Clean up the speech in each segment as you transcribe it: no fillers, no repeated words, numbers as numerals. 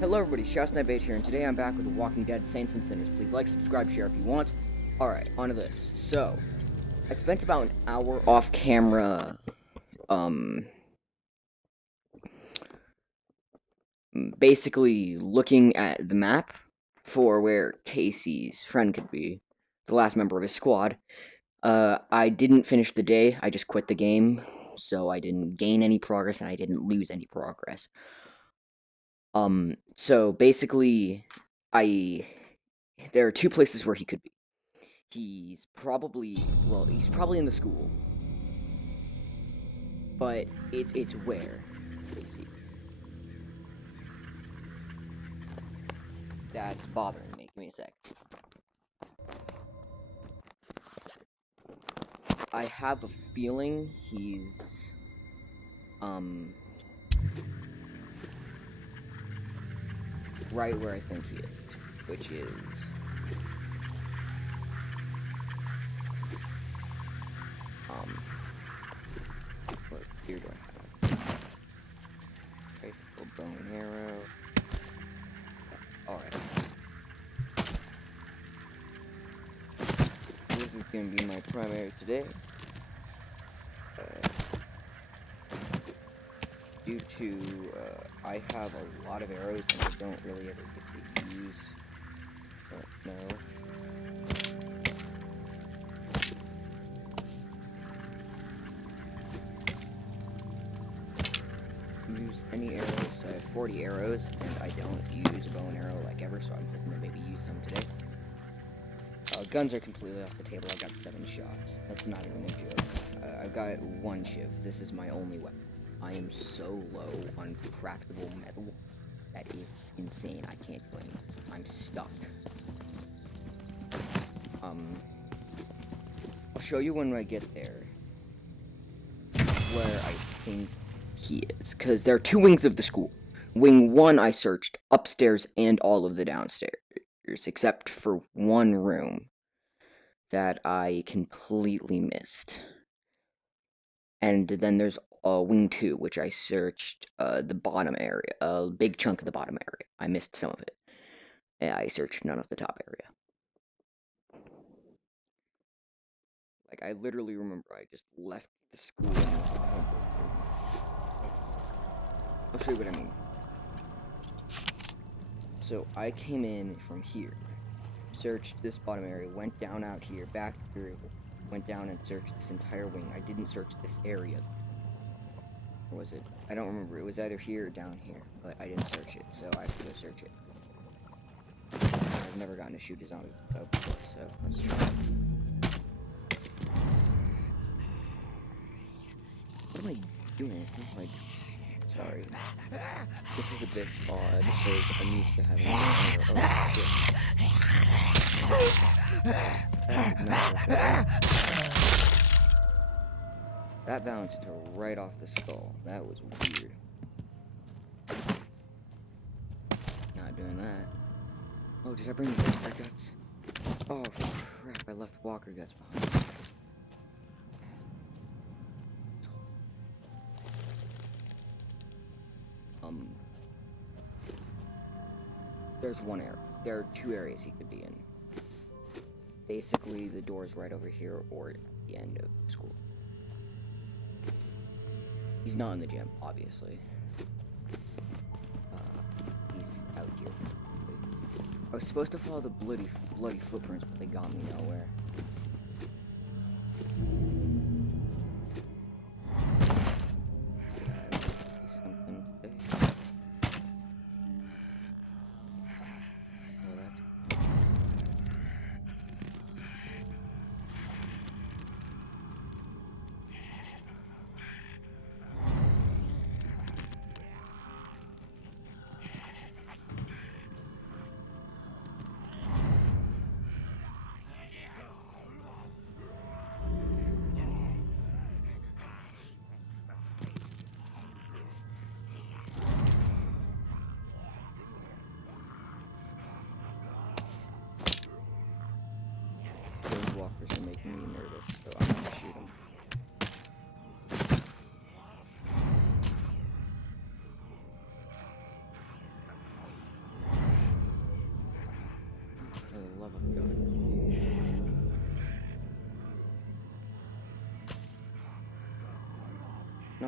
Hello everybody, ShoutsNightBait here, and today I'm back with The Walking Dead Saints and Sinners. Please like, subscribe, share if you want. Alright, on to this. So, I spent about an hour off camera, basically looking at the map for where Casey's friend could be, the last member of his squad. I didn't finish the day, I just quit the game, so I didn't gain any progress and I didn't lose any progress. So basically, there are two places where he could be. He's probably in the school, but it's where. Let's see. That's bothering me. Give me a sec. I have a feeling he's right where I think he is, which is what gear do I have? Rifle, bow and arrow. Alright. This is gonna be my primary today. Due to I have a lot of arrows and I don't really ever get to use. No. Use any arrows. So I have 40 arrows, and I don't use a bow and arrow like ever, so I'm hoping to maybe use some today. Guns are completely off the table. I got 7 shots. That's not even a joke. I've got 1 shiv. This is my only weapon. I am so low on craftable metal that it's insane. I can't do anything. I'm stuck. I'll show you when I get there where I think he is, because there are 2 wings of the school. Wing 1 I searched upstairs and all of the downstairs, except for 1 room that I completely missed. And then there's Wing 2, which I searched the bottom area, a big chunk of the bottom area. I missed some of it. Yeah, I searched none of the top area. Like, I literally remember I just left the school. I'll show you what I mean. So, I came in from here, searched this bottom area, went down out here, back through, went down and searched this entire wing. I didn't search this area. Or was it? I don't remember. It was either here or down here, but I didn't search it, so I have to go search it. I've never gotten to shoot a zombie before, so let's try. What am I doing? It's not like... Sorry. This is a bit odd, because I'm used to having... That bounced right off the skull. That was weird. Not doing that. Oh, did I bring the Walker Guts? Oh, crap, I left Walker Guts behind. There's 1 area. There are 2 areas he could be in. Basically, the door's right over here or at the end of school. He's not in the gym, obviously. He's out here. I was supposed to follow the bloody footprints, but they got me nowhere. Something today.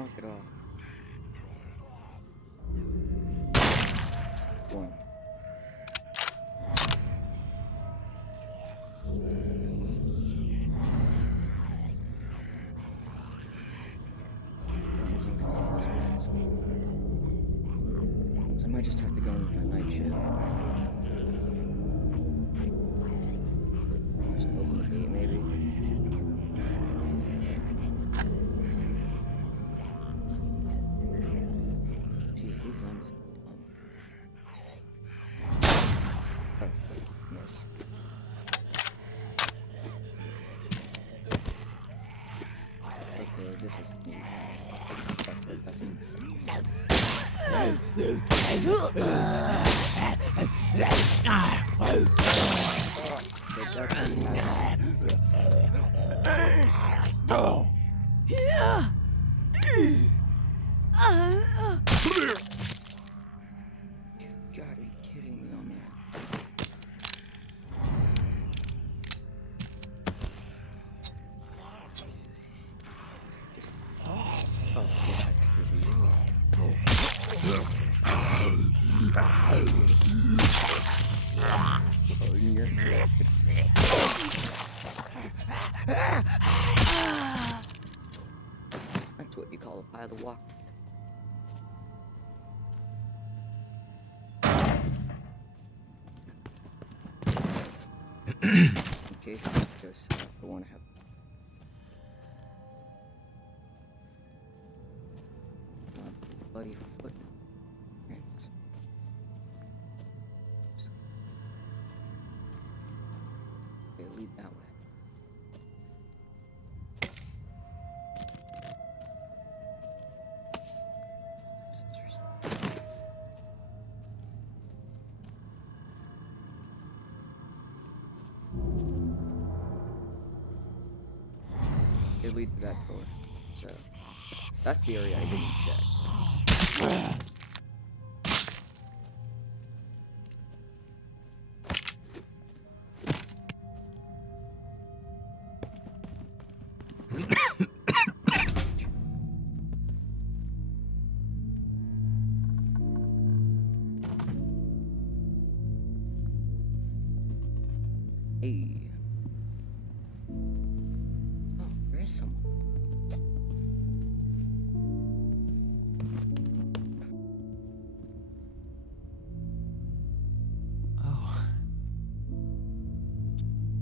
knock it off. One. So I might just have to go into my night shift. Just open the gate, maybe. Jeez, these zombies are oh, miss. Okay, this is God, are you kidding me on that? Oh, God. Oh, you're That's what you call a pile of walk. In case this goes south, I want to have bloody footprints. Okay, lead that way. It leads to that door. So that's the area I didn't check. Hey. Oh, there is someone.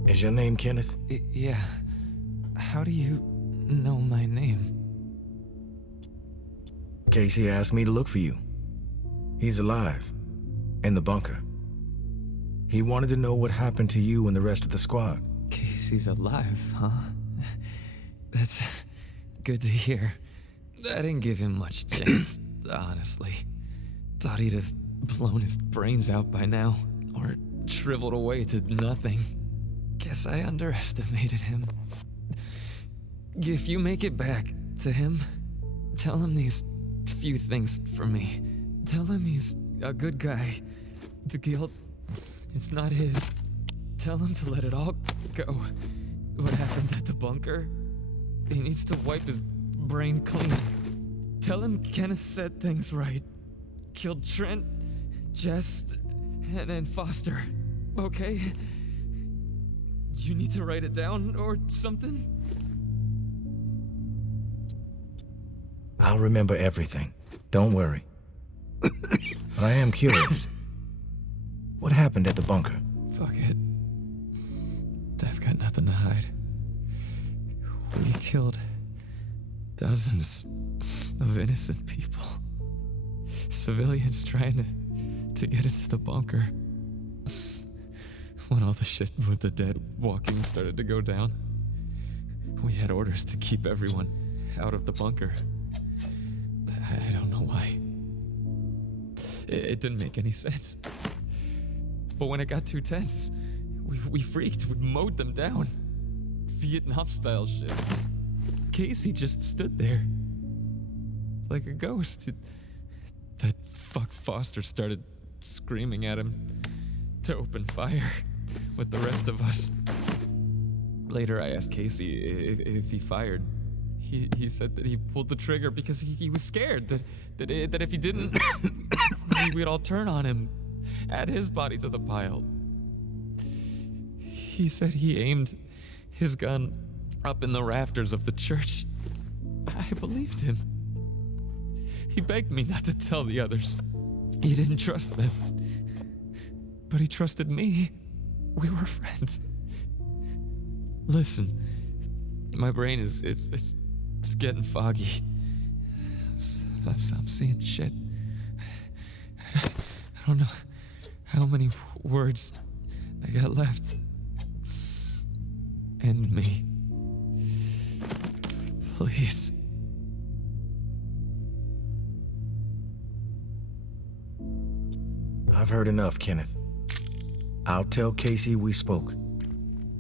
Is your name Kenneth? Yeah. How do you know my name? Casey asked me to look for you. He's alive. In the bunker. He wanted to know what happened to you and the rest of the squad. Casey's alive, huh? That's good to hear. I didn't give him much chance, honestly. Thought he'd have blown his brains out by now, or shriveled away to nothing. Guess I underestimated him. If you make it back to him, tell him these few things for me. Tell him he's a good guy. The guilt, it's not his. Tell him to let it all go. What happened at the bunker? He needs to wipe his brain clean. Tell him Kenneth said things right. Killed Trent, Jess, and then Foster. Okay? You need to write it down or something? I'll remember everything. Don't worry. But I am curious. What happened at the bunker? Fuck it. I've got nothing to hide. We killed dozens of innocent people. Civilians trying to get into the bunker. When all the shit with the dead walking started to go down, we had orders to keep everyone out of the bunker. I don't know why. It didn't make any sense. But when it got too tense, we freaked. We mowed them down. Vietnam-style shit. Casey just stood there. Like a ghost. That fuck Foster started screaming at him to open fire with the rest of us. Later I asked Casey if he fired. He said that he pulled the trigger because he was scared that if he didn't, we'd all turn on him, add his body to the pile. He said he aimed his gun up in the rafters of the church. I believed him. He begged me not to tell the others. He didn't trust them. But he trusted me. We were friends. Listen, my brain is it's getting foggy. I'm seeing shit. I don't know how many words I got left. End me. Please. I've heard enough, Kenneth. I'll tell Casey we spoke.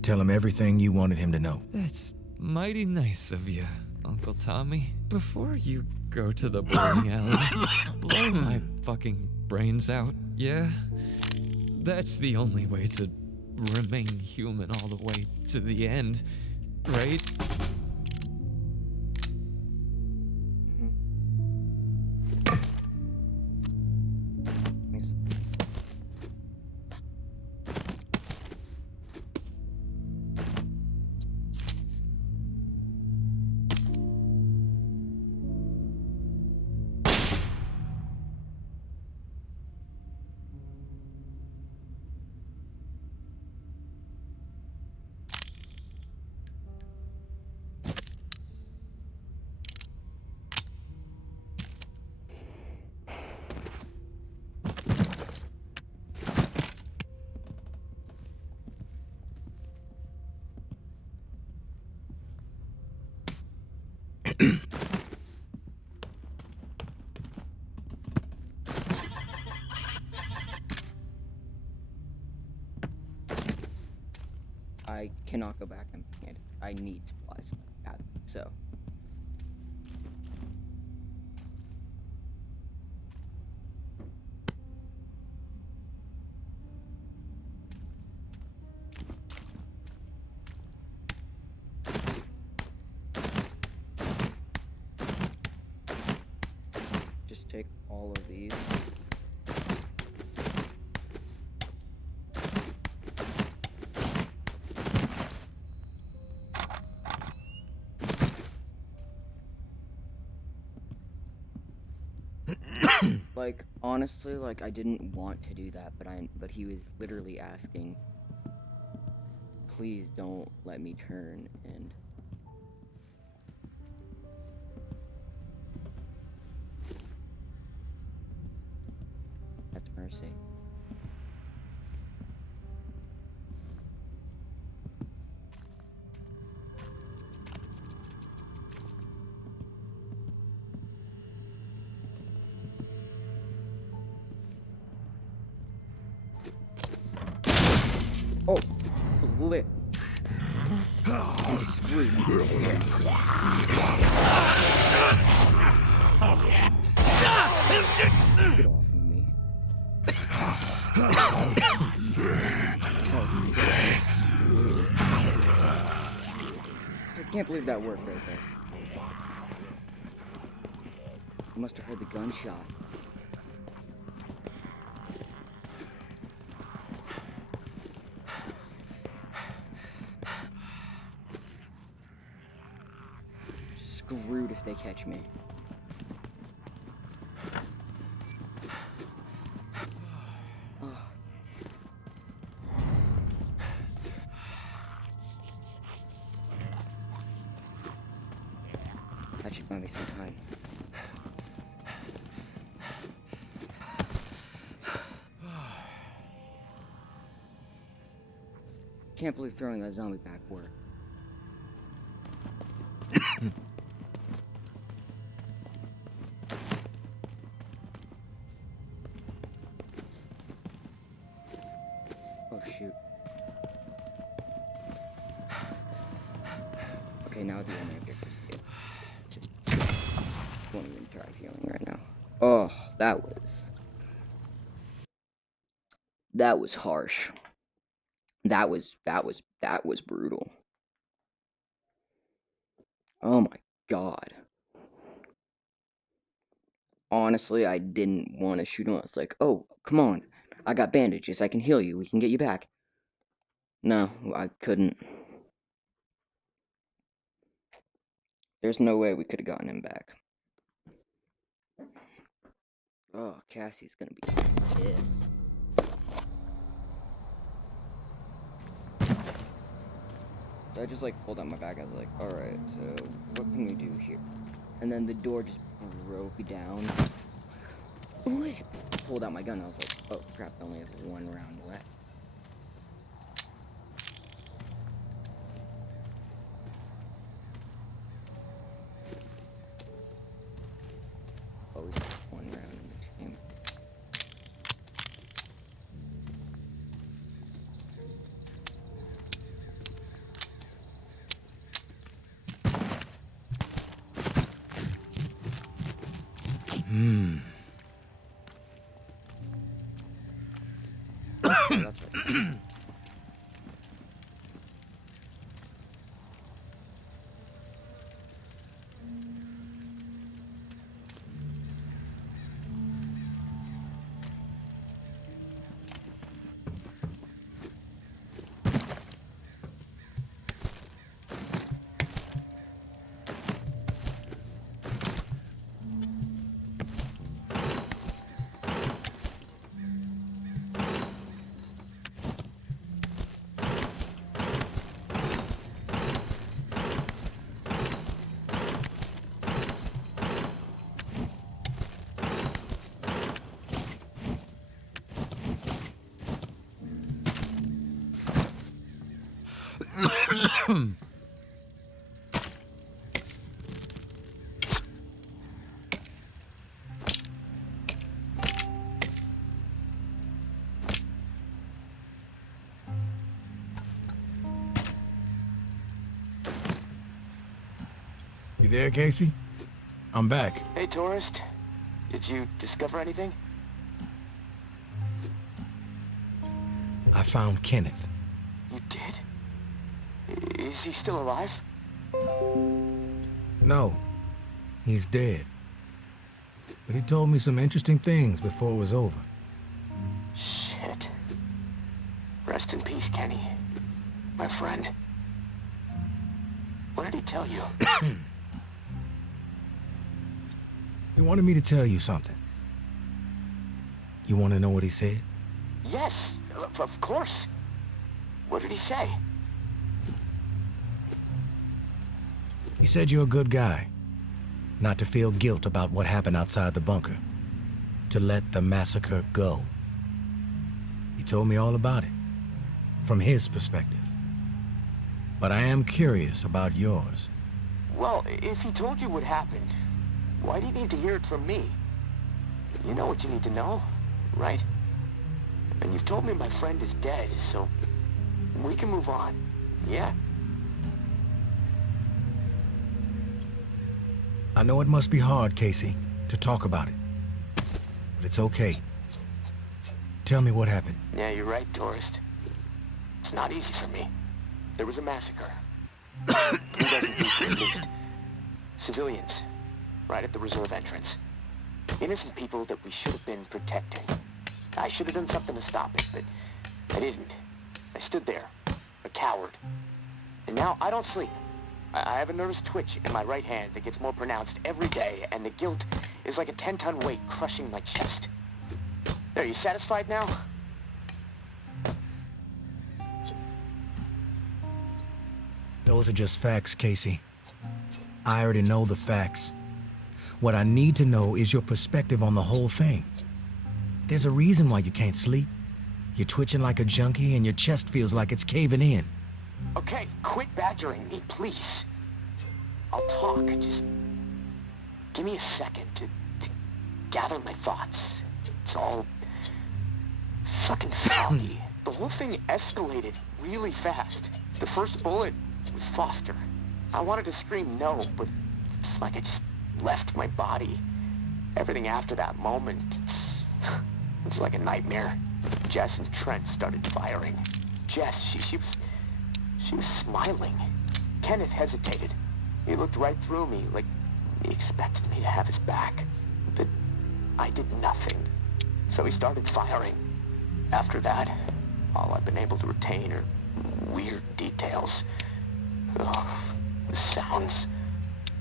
Tell him everything you wanted him to know. That's mighty nice of you, Uncle Tommy. Before you go to the bowling alley, blow my fucking brains out, yeah? That's the only way to remain human all the way to the end, right? I cannot go back empty-handed. I need supplies. So. Just take all of these. Like, honestly, like, I didn't want to do that, but he was literally asking, please don't let me turn, and that's mercy. Oh, lit. I'm screwed. Get off of me. I can't believe that worked right there. You must have heard the gunshot. Screwed if they catch me. That should buy me some time. Can't believe throwing that zombie back worked. Oh shoot. Okay, now the only objective is won't even try healing right now. Oh, that was harsh. That was brutal. Oh my God. Honestly, I didn't want to shoot him. I was like, oh, come on. I got bandages. I can heal you. We can get you back. No, I couldn't. There's no way we could have gotten him back. Oh, Cassie's gonna be pissed. So I just like pulled out my bag. I was like, alright, so what can we do here? And then the door just broke down. Blip! Pulled out my gun. I was like, oh crap, I only have one round left. Oh, we got one round in the chamber. Oh, that's right. You there, Casey? I'm back. Hey, tourist. Did you discover anything? I found Kenneth. You did? Is he still alive? No, he's dead. But he told me some interesting things before it was over. Shit. Rest in peace, Kenny. My friend. What did he tell you? He wanted me to tell you something. You want to know what he said? Yes, of course. What did he say? He said you're a good guy. Not to feel guilt about what happened outside the bunker. To let the massacre go. He told me all about it. From his perspective. But I am curious about yours. Well, if he told you what happened, why do you need to hear it from me? You know what you need to know, right? And you've told me my friend is dead, so we can move on, yeah? I know it must be hard, Casey, to talk about it. But it's okay. Tell me what happened. Yeah, you're right, tourist. It's not easy for me. There was a massacre. 3 dozen people at least. Civilians, right at the reserve entrance. Innocent people that we should have been protecting. I should have done something to stop it, but I didn't. I stood there, a coward. And now I don't sleep. I have a nervous twitch in my right hand that gets more pronounced every day, and the guilt is like a 10-ton weight crushing my chest. Are you satisfied now? Those are just facts, Casey. I already know the facts. What I need to know is your perspective on the whole thing. There's a reason why you can't sleep. You're twitching like a junkie and your chest feels like it's caving in. Okay, quit badgering me, please. I'll talk, just give me a second to gather my thoughts. It's all fucking foggy. The whole thing escalated really fast. The first bullet was Foster. I wanted to scream no, but it's like I just left my body. Everything after that moment, it's like a nightmare. Jess and Trent started firing. Jess, she was smiling. Kenneth hesitated. He looked right through me, like he expected me to have his back. But I did nothing. So he started firing. After that, all I've been able to retain are weird details. Oh, the sounds,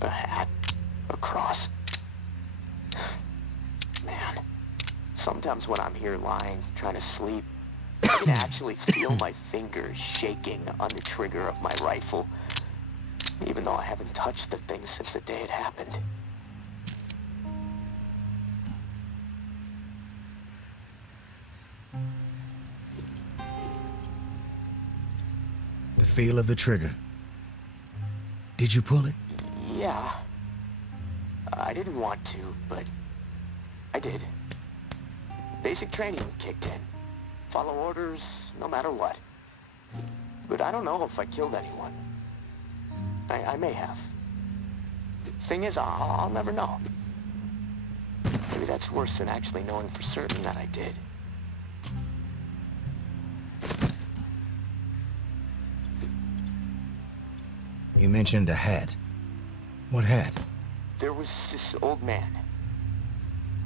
a hat, a cross. Man, sometimes when I'm here lying, trying to sleep, I can actually feel my fingers shaking on the trigger of my rifle, even though I haven't touched the thing since the day it happened. The feel of the trigger. Did you pull it? Yeah. I didn't want to, but I did. Basic training kicked in. Follow orders, no matter what. But I don't know if I killed anyone. I may have. Thing is, I'll never know. Maybe that's worse than actually knowing for certain that I did. You mentioned a hat. What hat? There was this old man,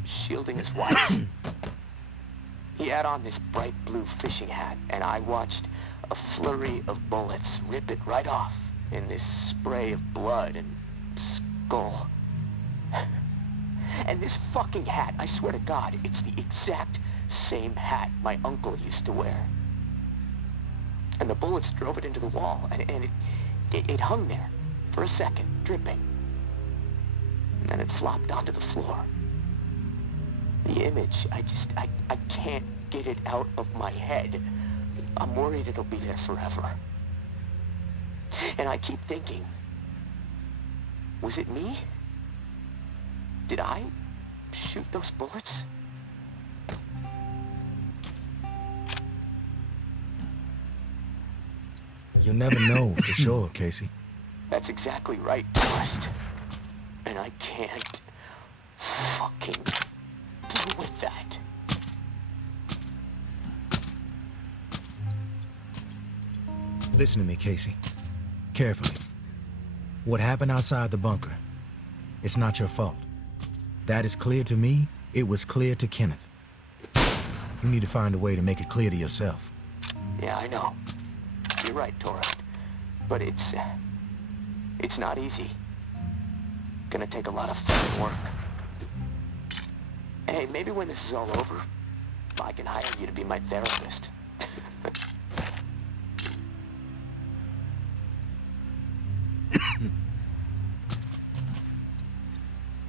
shielding his wife. He had on this bright blue fishing hat, and I watched a flurry of bullets rip it right off in this spray of blood and skull. And this fucking hat, I swear to God, it's the exact same hat my uncle used to wear. And the bullets drove it into the wall, and it hung there for a second, dripping. And then it flopped onto the floor. The image, I can't get it out of my head. I'm worried it'll be there forever. And I keep thinking, was it me? Did I shoot those bullets? You'll never know for sure, Casey. That's exactly right, Trust. And I can't fucking deal with that. Listen to me, Casey. Carefully. What happened outside the bunker, it's not your fault. That is clear to me. It was clear to Kenneth. You need to find a way to make it clear to yourself. Yeah, I know. You're right, Tourist. But it's not easy. Gonna take a lot of fucking work. Hey, maybe when this is all over, I can hire you to be my therapist.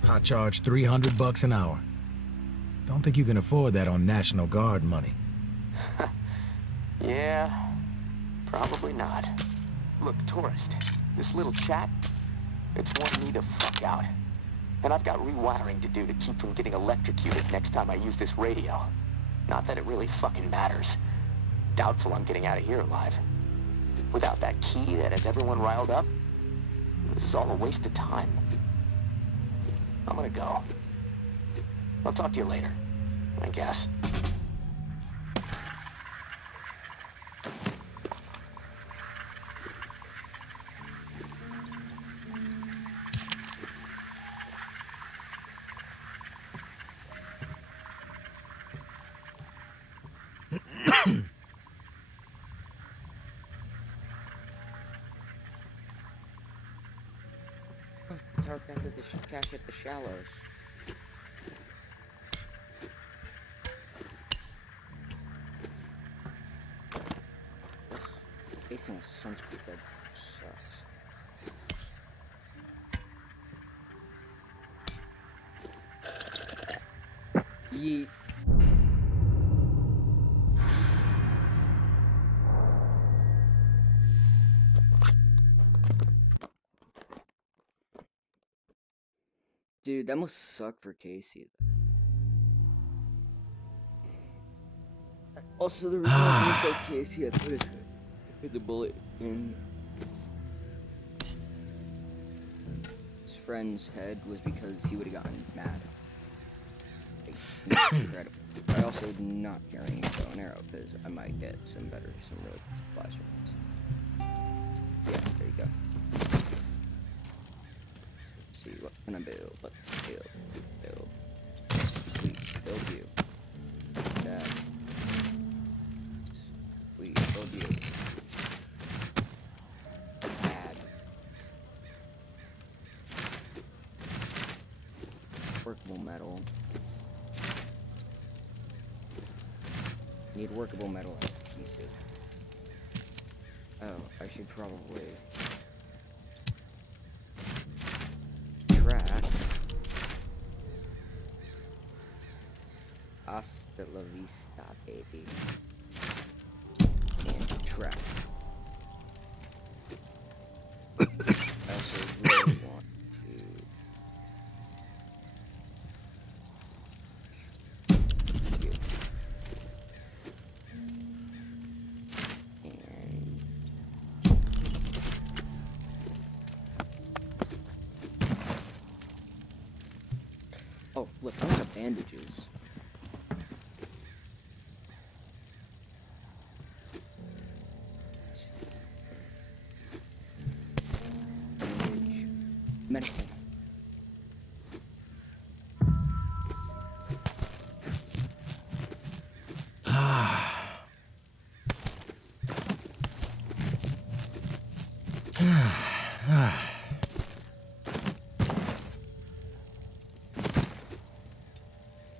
I charge $300 an hour. Don't think you can afford that on National Guard money. Yeah, probably not. Look, Tourist, this little chat, it's wanting me to fuck out. And I've got rewiring to do to keep from getting electrocuted next time I use this radio. Not that it really fucking matters. Doubtful I'm getting out of here alive. Without that key that has everyone riled up, this is all a waste of time. I'm gonna go. I'll talk to you later, I guess. Tower cache at the shallows. Facing a sunscreen bed sucks. Yeet. Dude, that must suck for Casey. Also, the reason I think it's Casey, I put the bullet in his friend's head was because he would have gotten mad. Like, incredible. I also am not carrying a bow and arrow because I might get some really good supplies from this. Yeah, there you go. Gonna build, let's build, build. Please build you. That. We build you. Add. Workable metal. Need workable metal adhesive. Oh, I should probably track. Hasta la vista, baby. And track. I also really want to. And oh, look, I have bandages. Bandage. Medicine.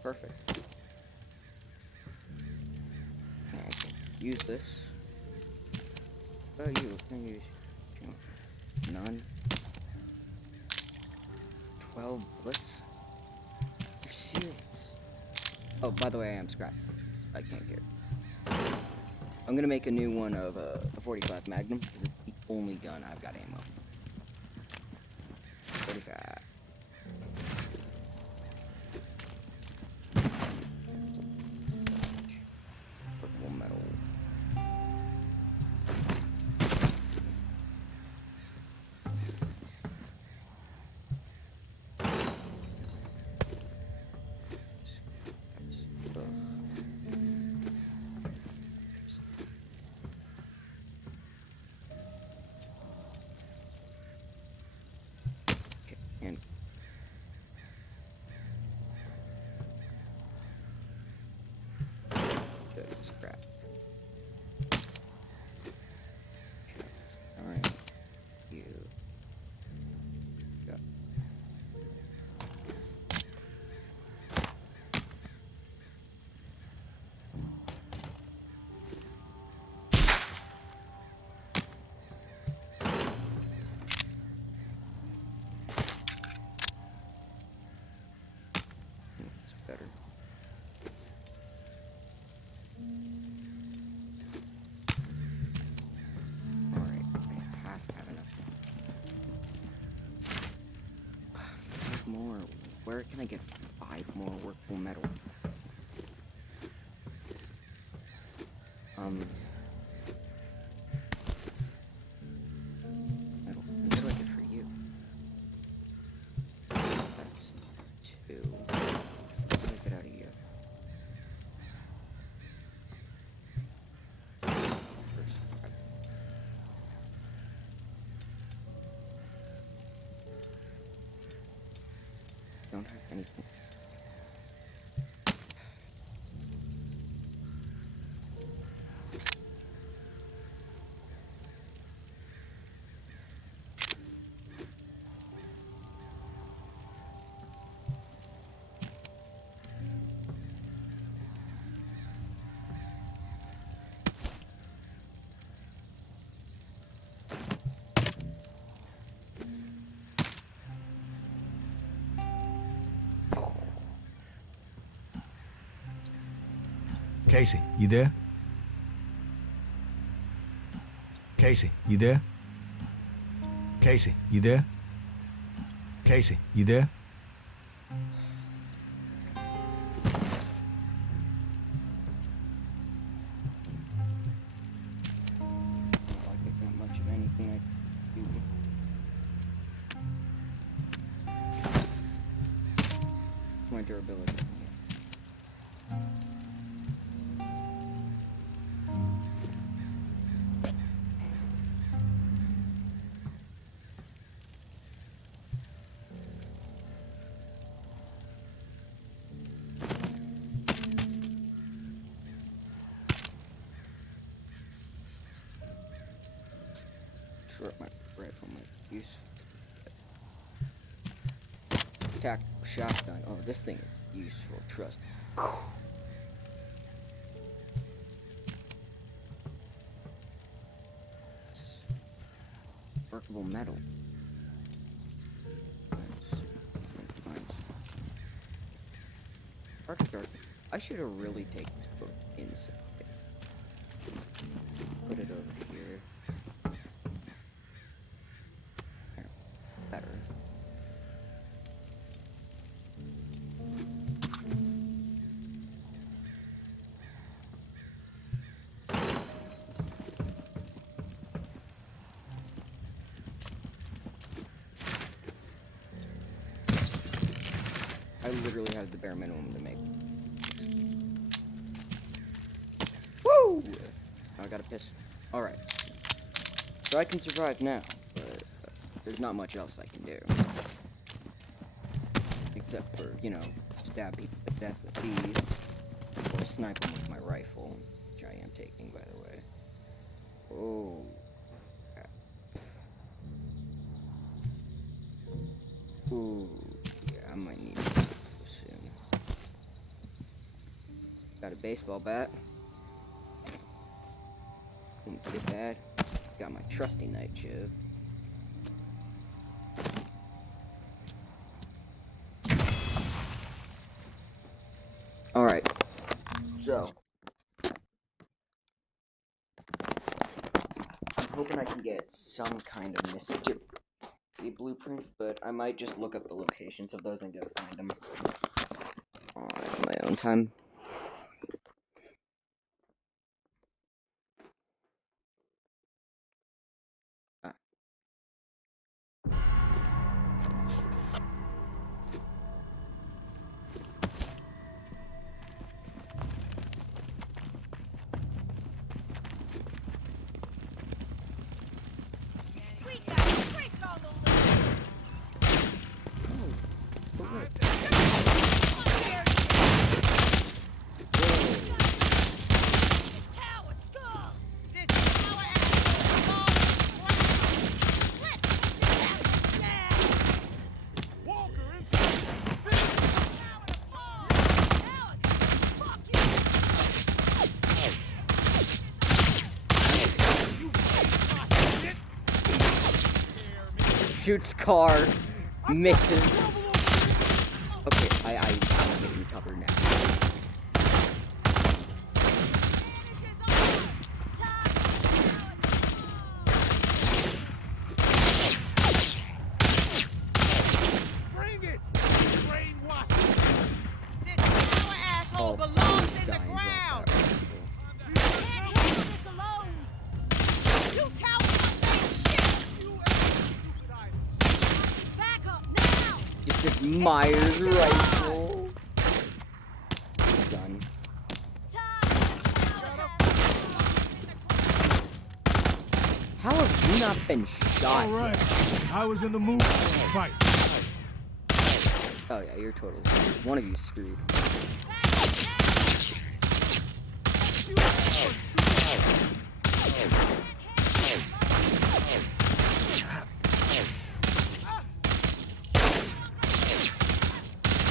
Perfect. Okay, I can use this. Oh, you can use none. 12 bullets? You're serious? Oh, by the way, I am scrapped. I can't get. I'm gonna make a new one of a 45 Magnum because it's the only gun I've got ammo. 45. Purple metal. Okay, and good scrap. Alright, you go. It's better. Alright, I have to have enough. 5 more. Where can I get 5 more workable metal? Metal. What do I get for you? That's 2. What do I get out of you? First, don't have anything. Casey, you there? Casey, you there? Casey, you there? Casey, you there? Not like there's not much of anything I can do. My durability. my rifle might be useful. Tactical shotgun. Oh, this thing is useful. Trust. Workable metal. Dark. I should have really taken this book inside. Put it over here. There. Better. I literally have the bare minimum to make. Woo! I got a piss. Alright. So I can survive now, but there's not much else I can do. Except for, you know, stab people to death with these. Or snipe them with my rifle, which I am taking, by the way. Oh. Ooh. Yeah, I might need it soon. Got a baseball bat. Things get bad. Got my trusty night shiv. Alright. So. I'm hoping I can get some kind of mystery blueprint, but I might just look up the locations of those and go find them on my own time. Shoots car, misses. Okay, I'm getting covered now. Bring it! Brainwash it! This power asshole belongs in the ground! You can't handle this alone! You cowards ain't shit! You stupid idiot! Back up now! It's just Myers rifle. Done. How have you not been shot? Alright, I was in the mood for a fight. Oh yeah, you're totally screwed. One of you screwed.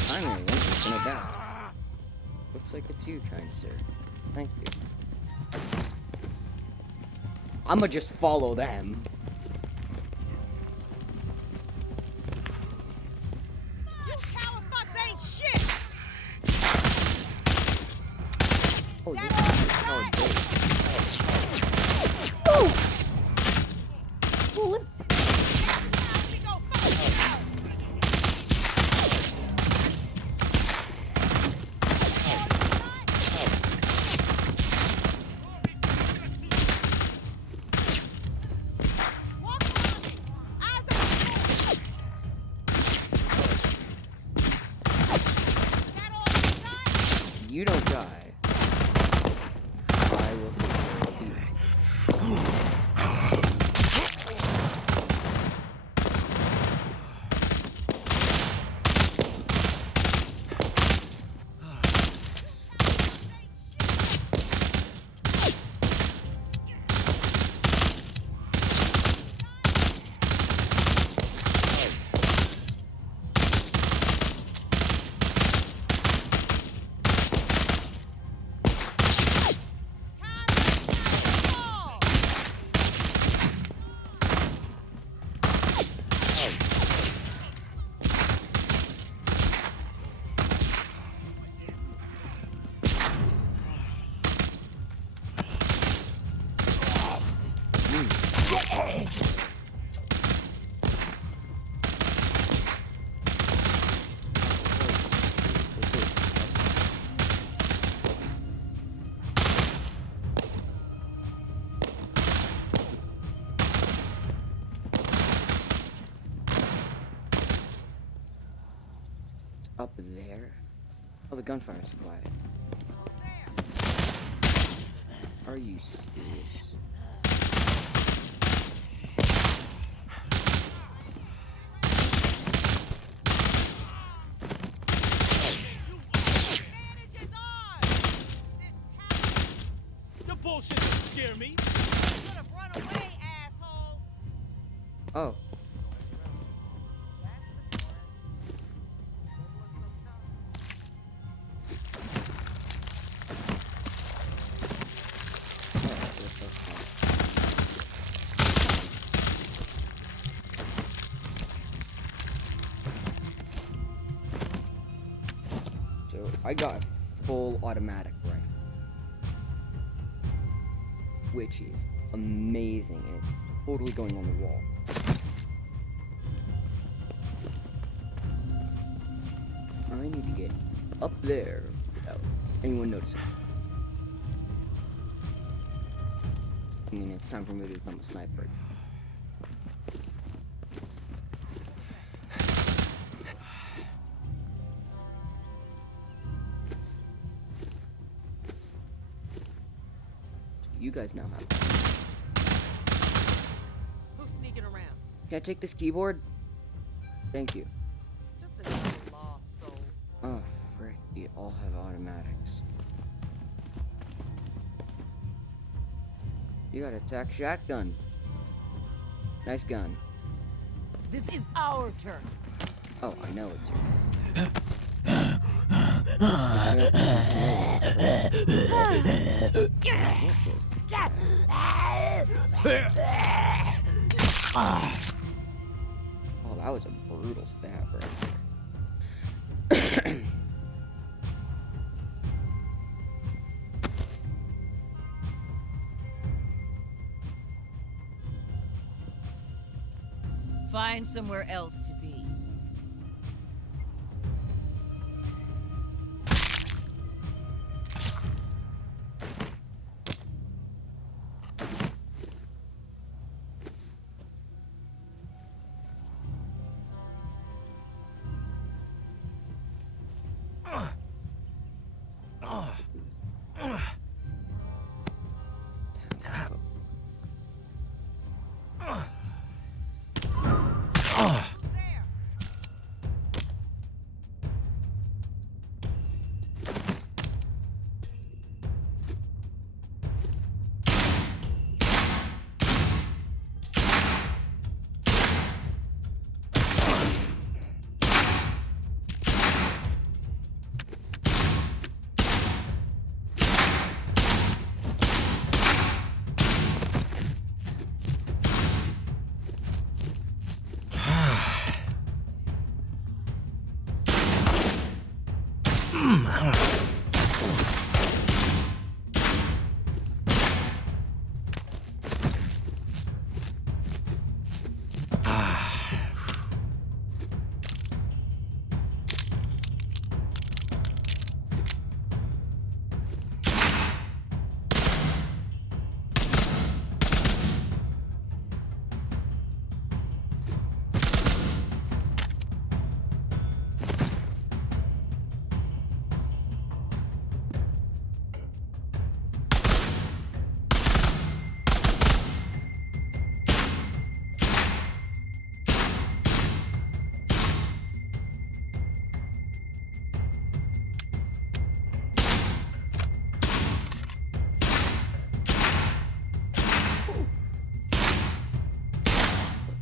Finally, one's gonna die. Looks like it's you, kind sir. Thank you. I'ma just follow them. You coward fucks ain't shit! Oh, That oh, Pull it. now we go fuck out! Walk on me! Eyes on the That all you got? You don't die. I will take care of you. Up there? Oh, the gunfire's quiet. Are you serious? Advantage is ours! This town Your bullshit doesn't scare me. should have run away, asshole! Oh. So I got a full automatic rifle, which is amazing, and it's totally going on the wall. I need to get up there without anyone noticing. I mean, it's time for me to become a sniper. You guys now have. Who's sneaking around? Can I take this keyboard? Thank you. Just another lost soul. Oh, frick. You all have automatics. You got a tac shotgun. Nice gun. This is our turn. Oh, I know it's Oh, that was a brutal stab right there. Find somewhere else to be.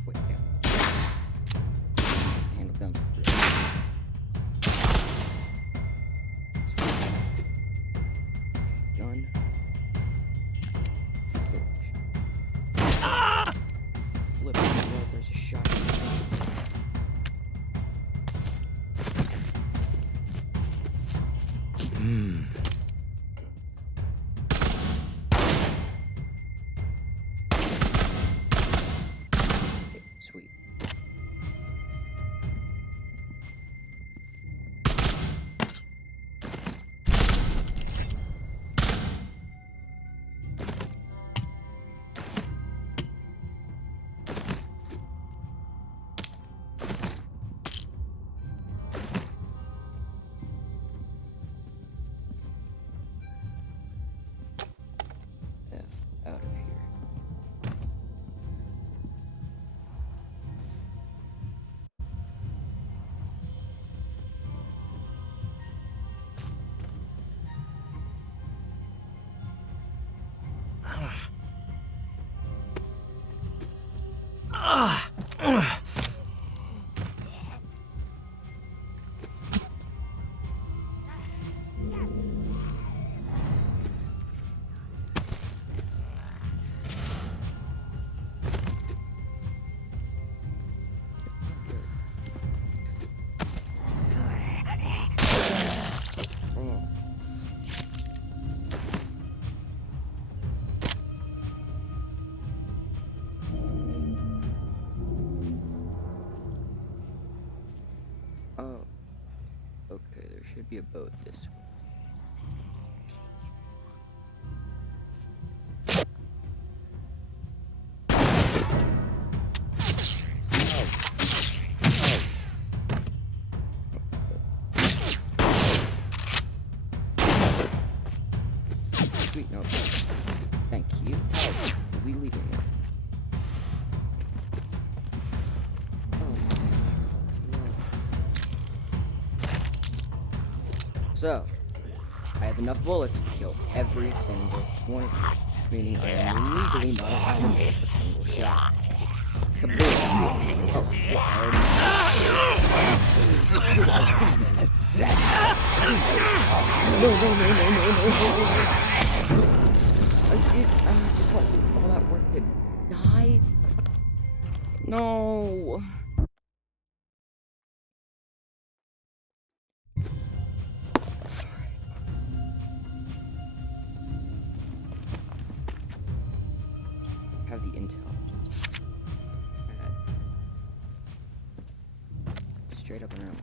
Wait, yeah. Handle guns. Gun. Flip. Well, there's a shotgun. Oh. Okay, there should be a boat this way. Sweet, no. Thank you. We leaving it. So, I have enough bullets to kill every single one of you, meaning I am legally not allowed to miss a single shot. Kaboom! Oh, shit, no. I just want all that work to die. No. Have the intel. Straight up and around.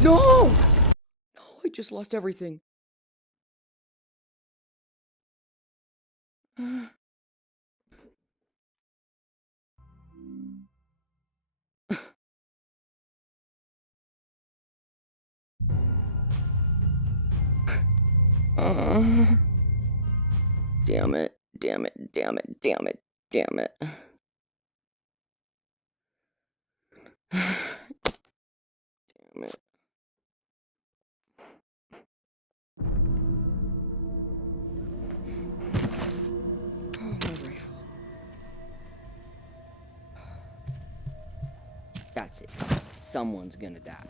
No! No, I just lost everything. Damn it, damn it, damn it, damn it, damn it. Damn it. Oh, my rifle. That's it. Someone's gonna die.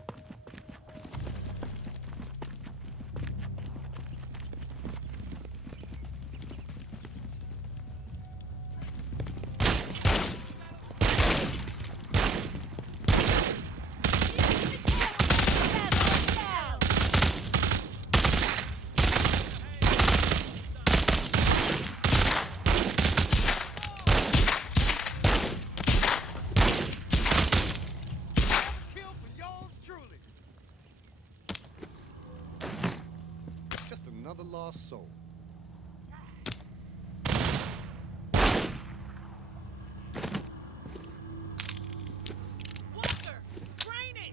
soul. Walker, drain it!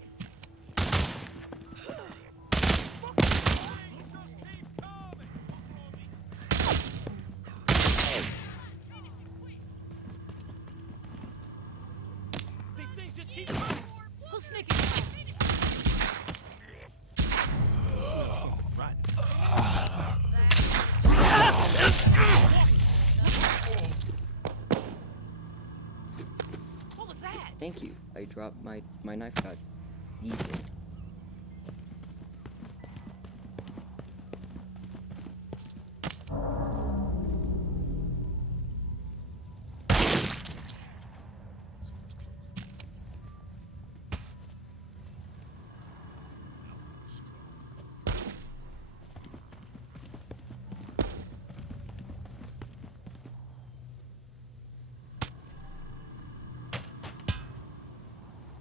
These things just keep coming. Who's sneaking around? I smell something rotten. What was that? Thank you. I dropped my knife got easy.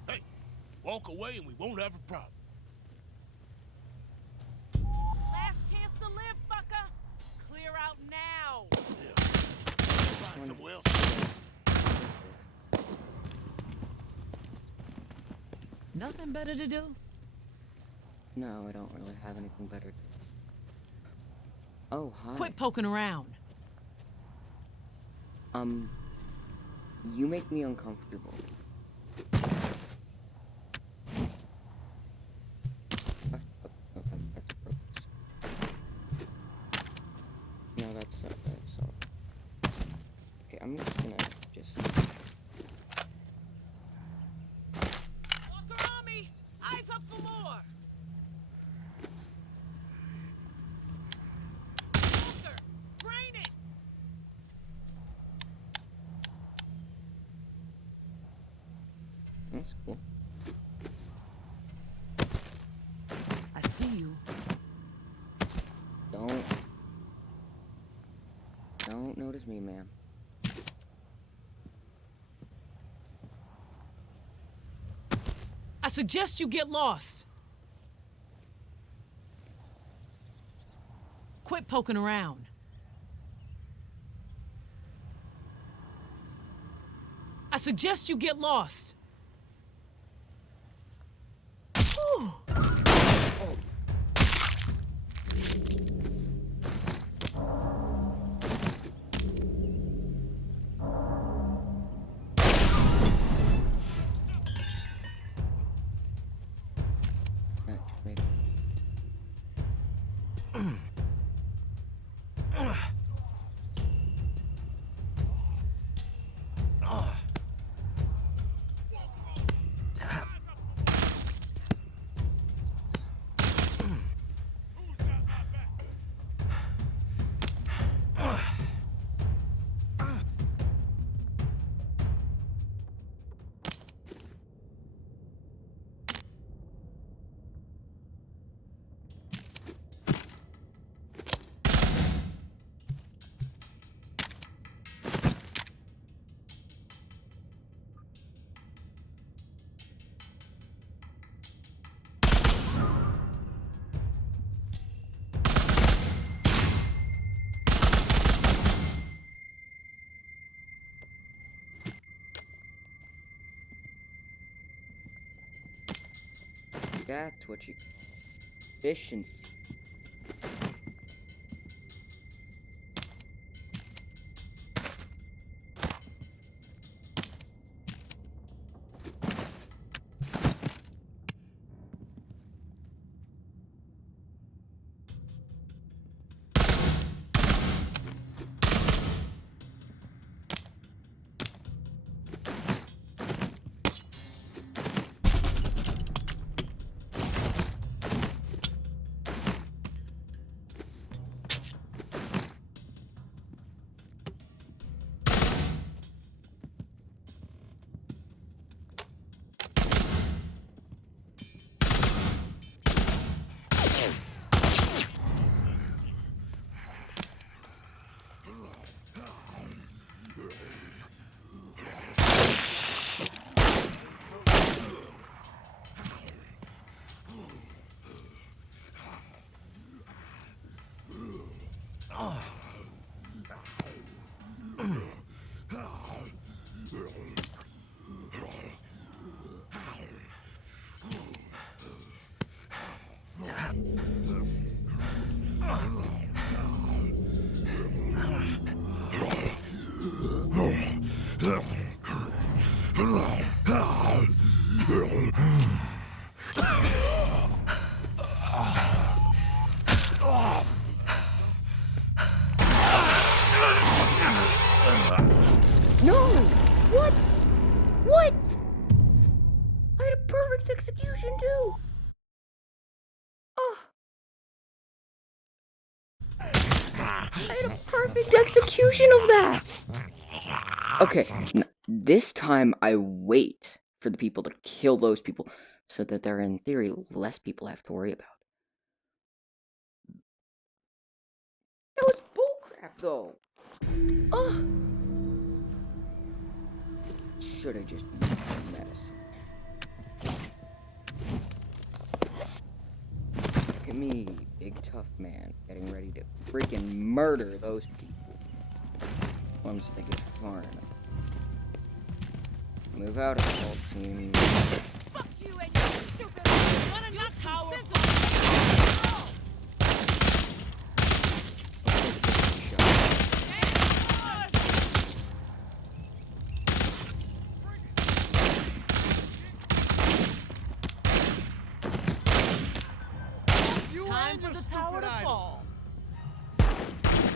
Hey, walk away and we won't have a problem. Last chance to live, fucker! Clear out now! Yeah. Find somewhere else. Nothing better to do? No, I don't really have anything better. Oh, hi. Quit poking around. You make me uncomfortable. No, that's all. Okay, I'm just gonna Walker on me! Eyes up for more! Walker, drain it! That's cool. I see you. Don't notice me, ma'am. I suggest you get lost. Quit poking around. I suggest you get lost. That just made That's what you... Efficiency. No! What? What? I had a perfect execution too. Oh. I had a perfect execution of that. Okay, this time I wait for the people to kill those people so that there are, in theory, less people I have to worry about. That was bullcrap, though. Ugh. Should have just used a mess. Look at me, big tough man, getting ready to freaking murder those people. Once they get far enough. Move out, assault team. Fuck you and your stupid ass. Wanna knock some sense on Time for the tower to fall.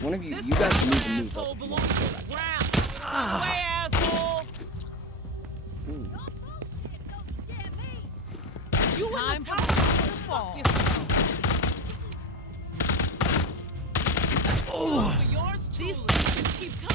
One of you, This you guys fucking need to move asshole up. if you belongs want to to the go ground. Away, asshole. back. Ooh. You in the tower to fall. For yours truly. These things just keep coming.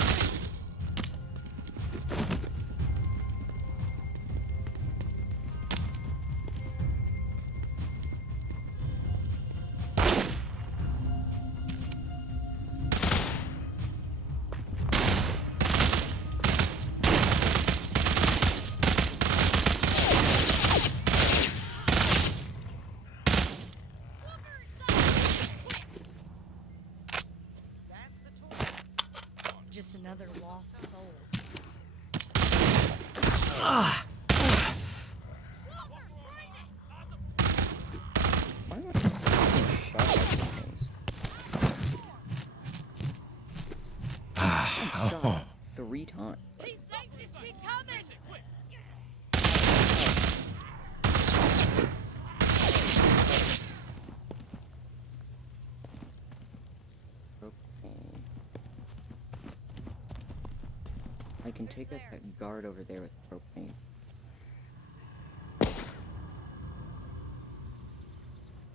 Just another lost soul. Why am I shot at these things? I'm shot 3 times. These things just keep coming. Propane. I can take out that guard over there with propane.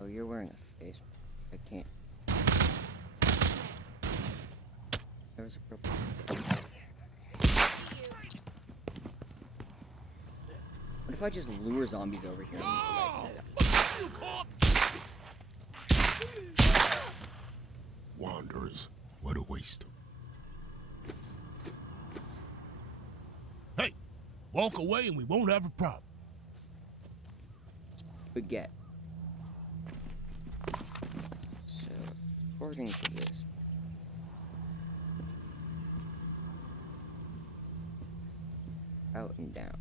Oh, you're wearing a face. I can't. There was a propane. What if I just lure zombies over here? You corpse! Wanderers, what a waste. Hey, walk away and we won't have a problem. Forget. So, according to this, out and down.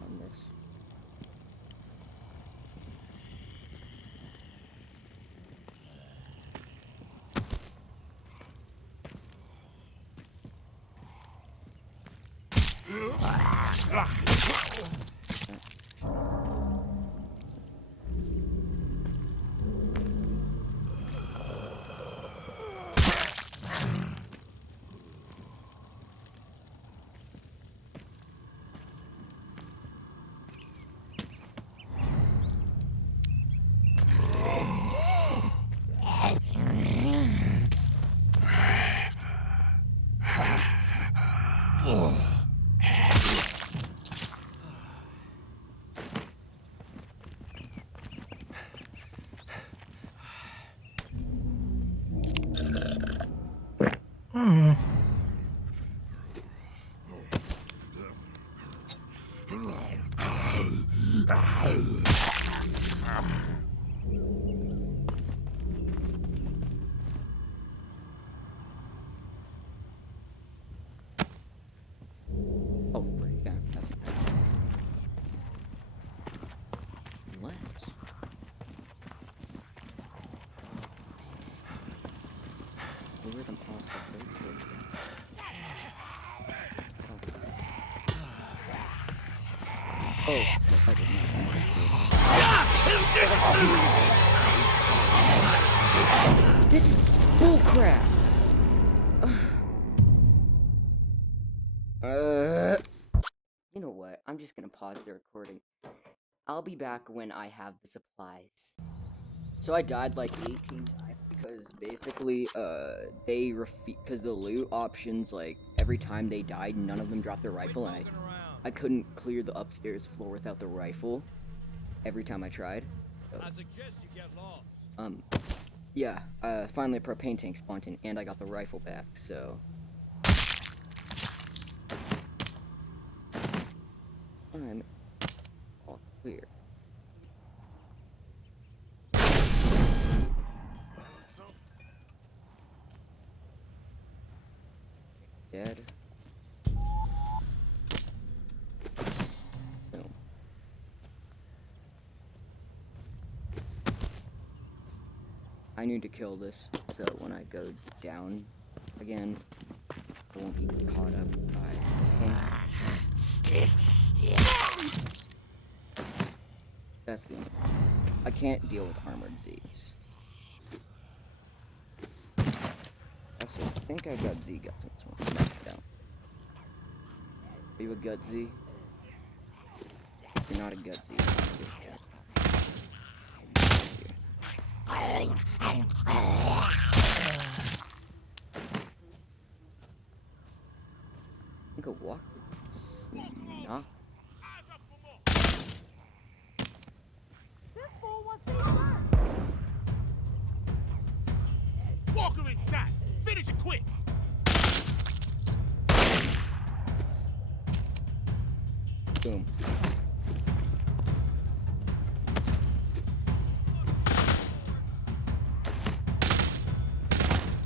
On this. Oh, frick, that's not bad. rhythm also very good. Oh, yes, I did not. This is bullcrap! You know what? I'm just gonna pause the recording. I'll be back when I have the supplies. So I died like 18 times because basically, they because the loot options, like, every time they died, none of them dropped their rifle, and I couldn't clear the upstairs floor without the rifle every time I tried. So, I suggest you get lost. yeah, finally a propane tank spawned in, and I got the rifle back, so... I'm all clear. Dead. Boom. I need to kill this, so when I go down again, I won't be caught up by this thing. That's the only one. I can't deal with armored Z's. Also, I think I got Z guts in this one. No, I don't. Are you a gut Z? You're not a gut Z. I think a walk. Knock. This fool wants me to Walker inside. Finish it quick. Boom.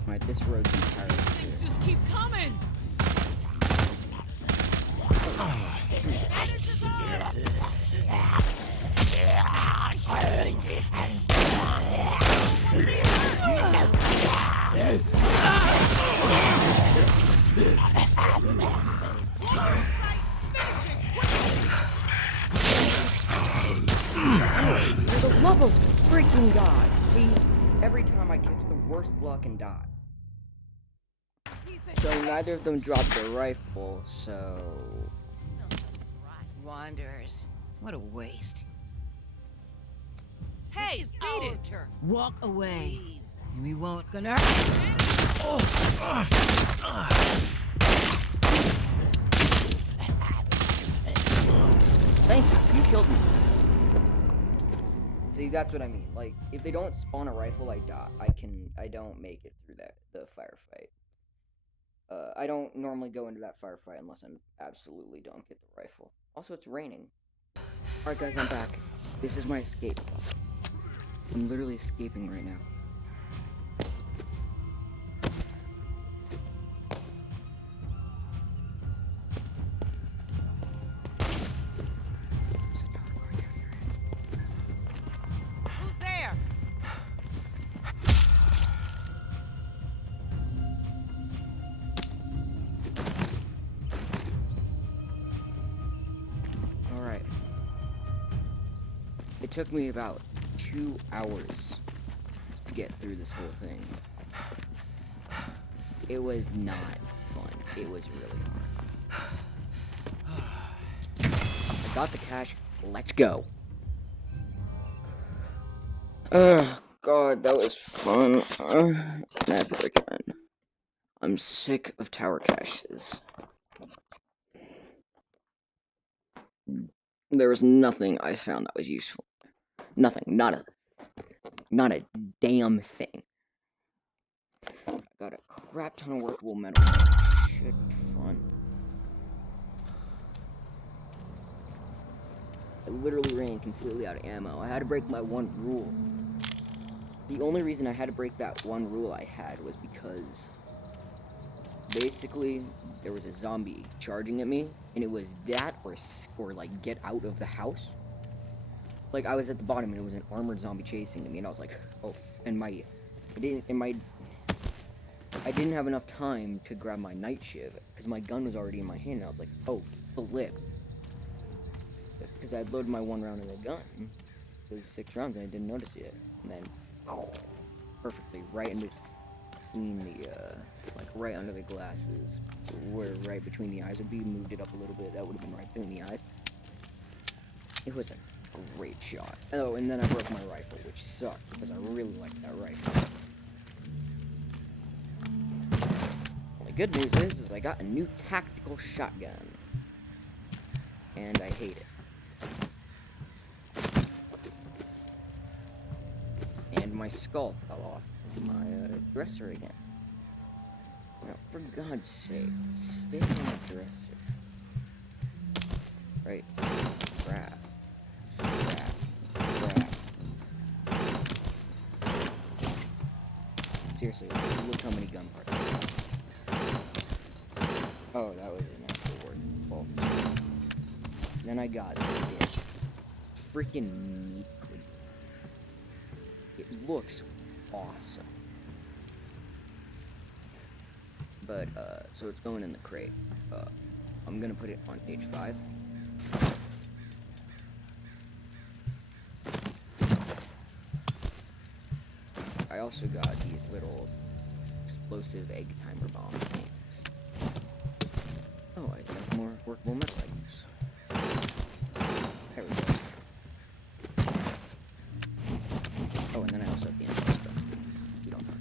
Alright, this road's entirely clear. just keep coming. For the love of freaking God! See, every time I catch the worst block and die. So neither of them dropped their rifle, so... Wanderers. What a waste. Hey, This is beat our it. turf. Walk away. And we won't gonna. Thank you, you killed me. See, that's what I mean. Like, if they don't spawn a rifle, I die. I don't make it through the firefight. I don't normally go into that firefight unless I absolutely don't get the rifle. Also, it's raining. Alright guys, I'm back. This is my escape. I'm literally escaping right now. Who's there? Alright. It took me about 2 hours to get through this whole thing. It was not fun. It was really hard. I got the cash. Let's go. God, that was fun. Never again. I'm sick of tower caches. There was nothing I found that was useful. Nothing. Not a damn thing. I got a crap ton of workable metal. Shit, fun. I literally ran completely out of ammo. I had to break my one rule. The only reason I had to break that one rule I had was because basically there was a zombie charging at me, and it was that or like get out of the house. Like, I was at the bottom and it was an armored zombie chasing me, and I was like, oh, and my I didn't have enough time to grab my night shiv because my gun was already in my hand. And I was like, oh, flip. Because I had loaded my 1 round in the gun. It was 6 rounds and I didn't notice it. And then, perfectly right in between the, like right under the glasses, where right between the eyes would be, moved it up a little bit. That would have been right between the eyes. It was a great shot. Oh, and then I broke my rifle, which sucked because I really liked that rifle. The good news is I got a new tactical shotgun. And I hate it. And my skull fell off my dresser again. Now, for God's sake, spit on the dresser. Right. Crap. Seriously, look how many gun parts I got. Oh, that was an actual word. Well, then I got this freaking meat cleaver. It looks awesome. But, so it's going in the crate. I'm gonna put it on page 5. I also got these little explosive egg timer bomb things. Oh, I have more workable metal legs. There we go. Oh, and then I also have the info stuff. You don't know.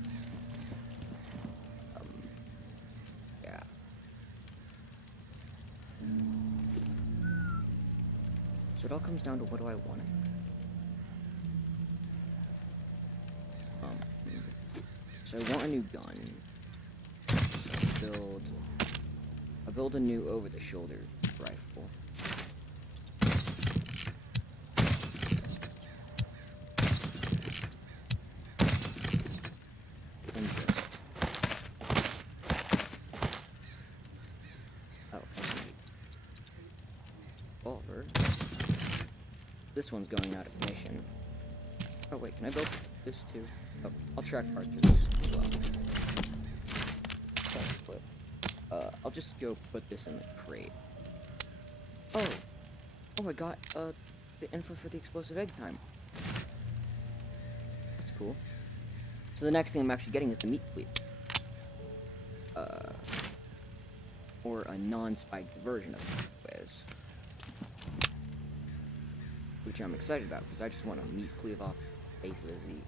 Yeah. So it all comes down to what do I want? So I want a new gun. I'll build a new over-the-shoulder rifle. And just... Oh, I need... revolver. This one's going out of commission. Oh wait, can I build this too? Oh, I'll track parts of this as well. Sorry, flip. I'll just go put this in the crate. Oh, I got the info for the explosive egg time. That's cool. So the next thing I'm actually getting is the meat cleaver. Or a non-spiked version of it, which I'm excited about because I just want to meat cleave off the face of the Z.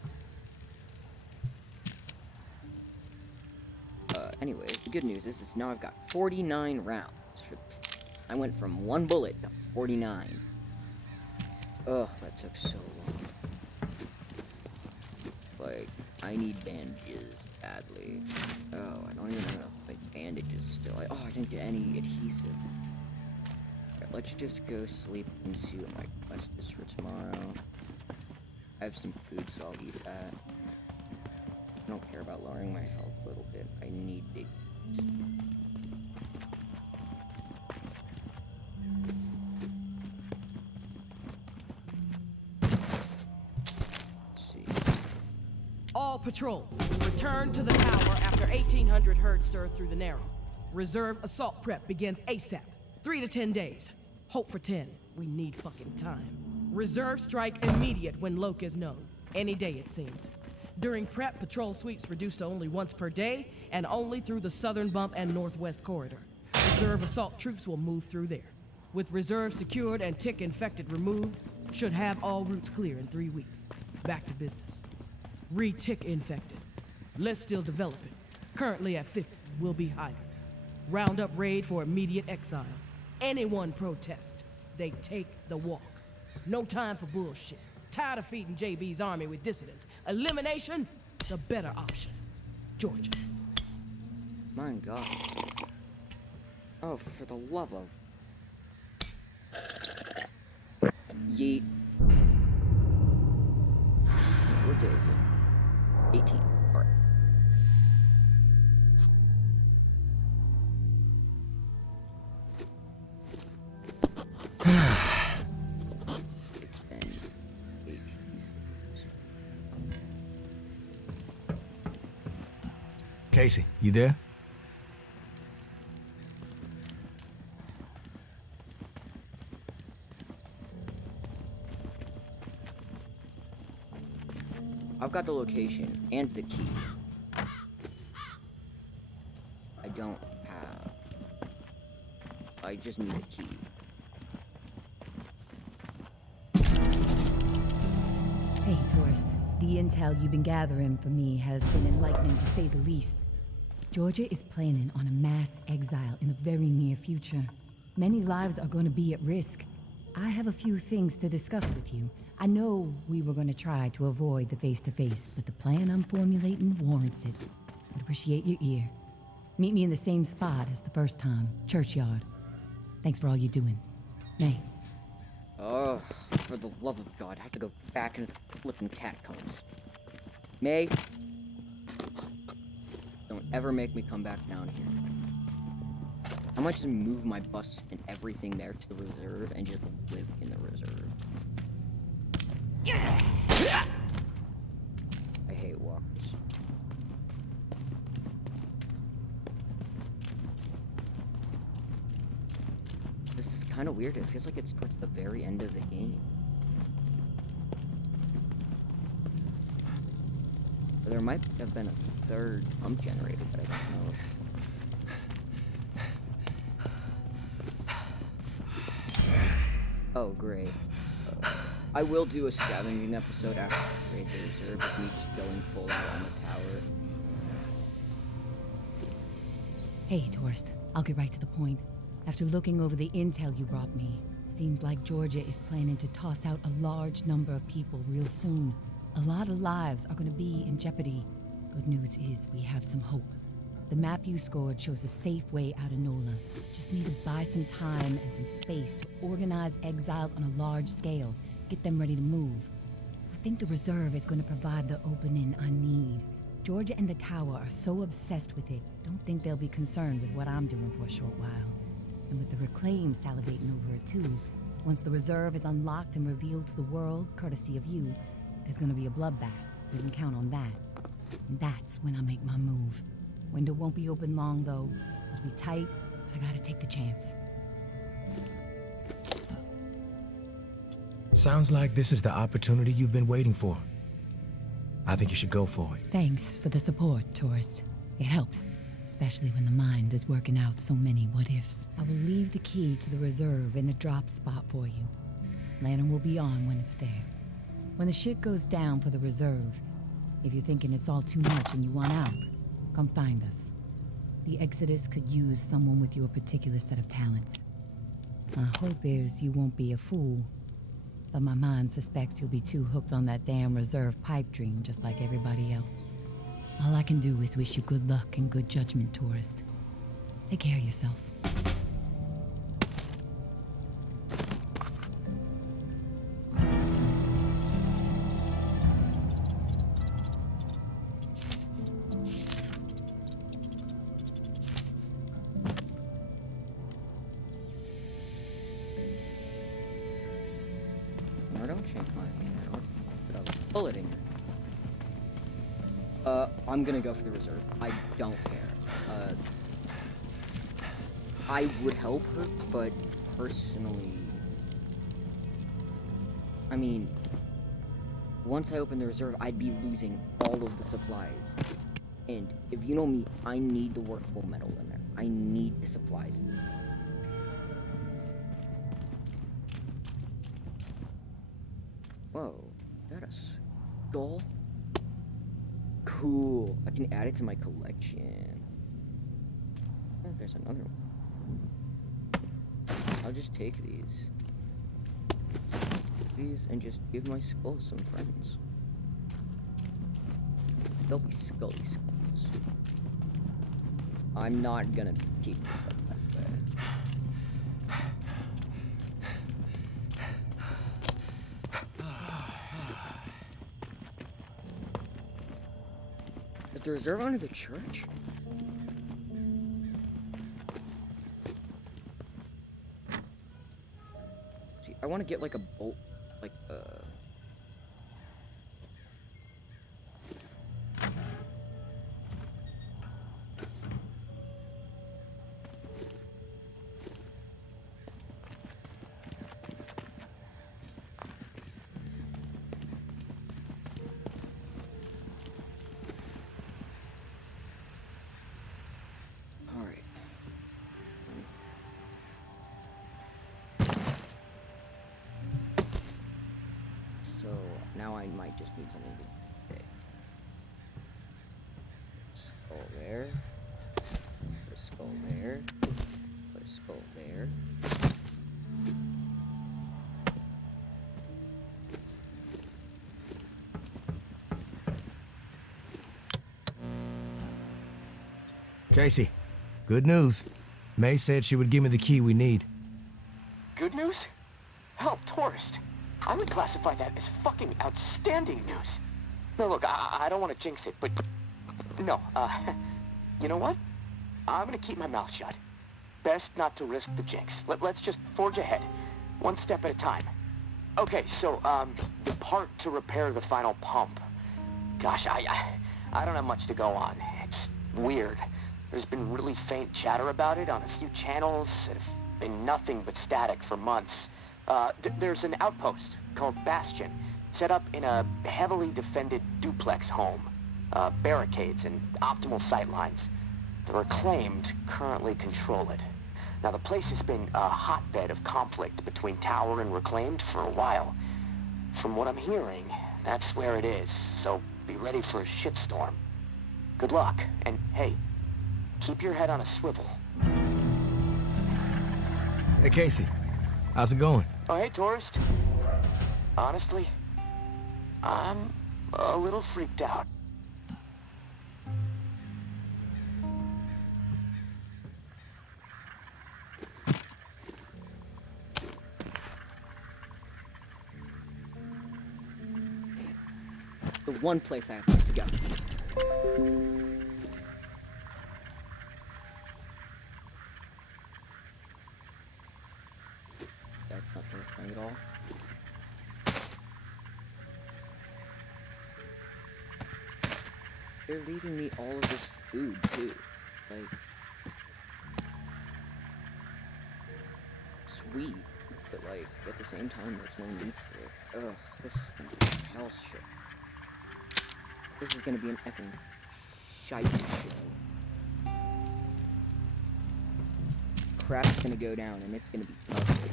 Anyways, the good news is now I've got 49 rounds for this. I went from 1 bullet to 49. Ugh, that took so long. Like, I need bandages badly. Oh, I don't even have enough like bandages still. I didn't get any adhesive. Alright, let's just go sleep and see what my quest is for tomorrow. I have some food, so I'll eat that. I don't care about lowering my health a little bit. I need big. Let's see. All patrols, return to the tower after 1800 herd stir through the Narrow. Reserve assault prep begins ASAP. 3 to 10 days. Hope for 10. We need fucking time. Reserve strike immediate when Loke is known. Any day, it seems. During prep, patrol sweeps reduced to only once per day, and only through the southern bump and northwest corridor. Reserve assault troops will move through there. With reserve secured and tick infected removed, should have all routes clear in 3 weeks. Back to business. Re-tick infected. List still developing. Currently at 50, will be higher. Roundup raid for immediate exile. Anyone protest, they take the walk. No time for bullshit. Tired of feeding JB's army with dissidents. Elimination, the better option. Georgia. My God. Oh, for the love of... Yeet. What day is it? 18. Alright. It's been 18. Casey, you there? I've got the location and the key. I don't have... I just need a key. Hey, tourist. The intel you've been gathering for me has been enlightening to say the least. Georgia is planning on a mass exile in the very near future. Many lives are going to be at risk. I have a few things to discuss with you. I know we were going to try to avoid the face-to-face, but the plan I'm formulating warrants it. I'd appreciate your ear. Meet me in the same spot as the first time, Churchyard. Thanks for all you're doing. May. Oh, for the love of God, I have to go back into the flippin' catacombs. May, don't ever make me come back down here. I might just move my bus and everything there to the reserve and just live in the reserve. I hate walkers. This is kind of weird. It feels like it's towards the very end of the game. Or there might have been a third pump generator, but I don't know. Oh, great. I will do a scavenging episode after I raid the reserve with me just going full out on the tower. Hey, tourist. I'll get right to the point. After looking over the intel you brought me, seems like Georgia is planning to toss out a large number of people real soon. A lot of lives are going to be in jeopardy. Good news is we have some hope. The map you scored shows a safe way out of NOLA. Just need to buy some time and some space to organize exiles on a large scale. Get them ready to move. I think the reserve is going to provide the opening I need. Georgia and the tower are so obsessed with it, don't think they'll be concerned with what I'm doing for a short while. And with the Reclaim salivating over it too, once the reserve is unlocked and revealed to the world, courtesy of you, there's gonna be a bloodbath. You can count on that. And that's when I make my move. Window won't be open long though. It'll be tight, but I gotta take the chance. Sounds like this is the opportunity you've been waiting for. I think you should go for it. Thanks for the support, tourist. It helps, especially when the mind is working out so many what-ifs. I will leave the key to the reserve in the drop spot for you. Lantern will be on when it's there. When the shit goes down for the reserve, if you're thinking it's all too much and you want out, come find us. The Exodus could use someone with your particular set of talents. My hope is you won't be a fool, but my mind suspects you'll be too hooked on that damn reserve pipe dream just like everybody else. All I can do is wish you good luck and good judgment, tourist. Take care of yourself. No, don't change my hand. I'll put a bullet in your... I'm gonna go for the reserve. I don't care. I would help her, but personally... I mean... Once I open the reserve, I'd be losing all of the supplies. And if you know me, I need the workable metal in there. I need the supplies. Whoa, is that a skull? Cool. I can add it to my collection. Oh, there's another one. I'll just take these. And just give my skull some friends. They'll be scully skulls. I'm not gonna keep this up like that. Is the reserve under the church? See, I want to get like a bolt, like now I might just need something to dig. Skull there. Put a skull there. Put a skull there. Casey, good news. May said she would give me the key we need. Good news? Hell, tourist. I would classify that as fucking outstanding news. No, look, I don't want to jinx it, but... No, you know what? I'm gonna keep my mouth shut. Best not to risk the jinx. Let's just forge ahead. One step at a time. Okay, so, the part to repair the final pump. Gosh, I don't have much to go on. It's weird. There's been really faint chatter about it on a few channels. It's been nothing but static for months. There's an outpost called Bastion, set up in a heavily defended duplex home. Barricades and optimal sightlines. The Reclaimed currently control it. Now, the place has been a hotbed of conflict between Tower and Reclaimed for a while. From what I'm hearing, that's where it is, so be ready for a shitstorm. Good luck, and hey, keep your head on a swivel. Hey, Casey. How's it going? Oh, hey, tourist. Honestly, I'm a little freaked out. The one place I have left to go. That's not terrifying at all. They're leaving me all of this food, too. Like... sweet, but like, at the same time, there's no need for it. Ugh, this is gonna be hell shit. This is gonna be an effing shite show. Crap's gonna go down, and it's gonna be ugly.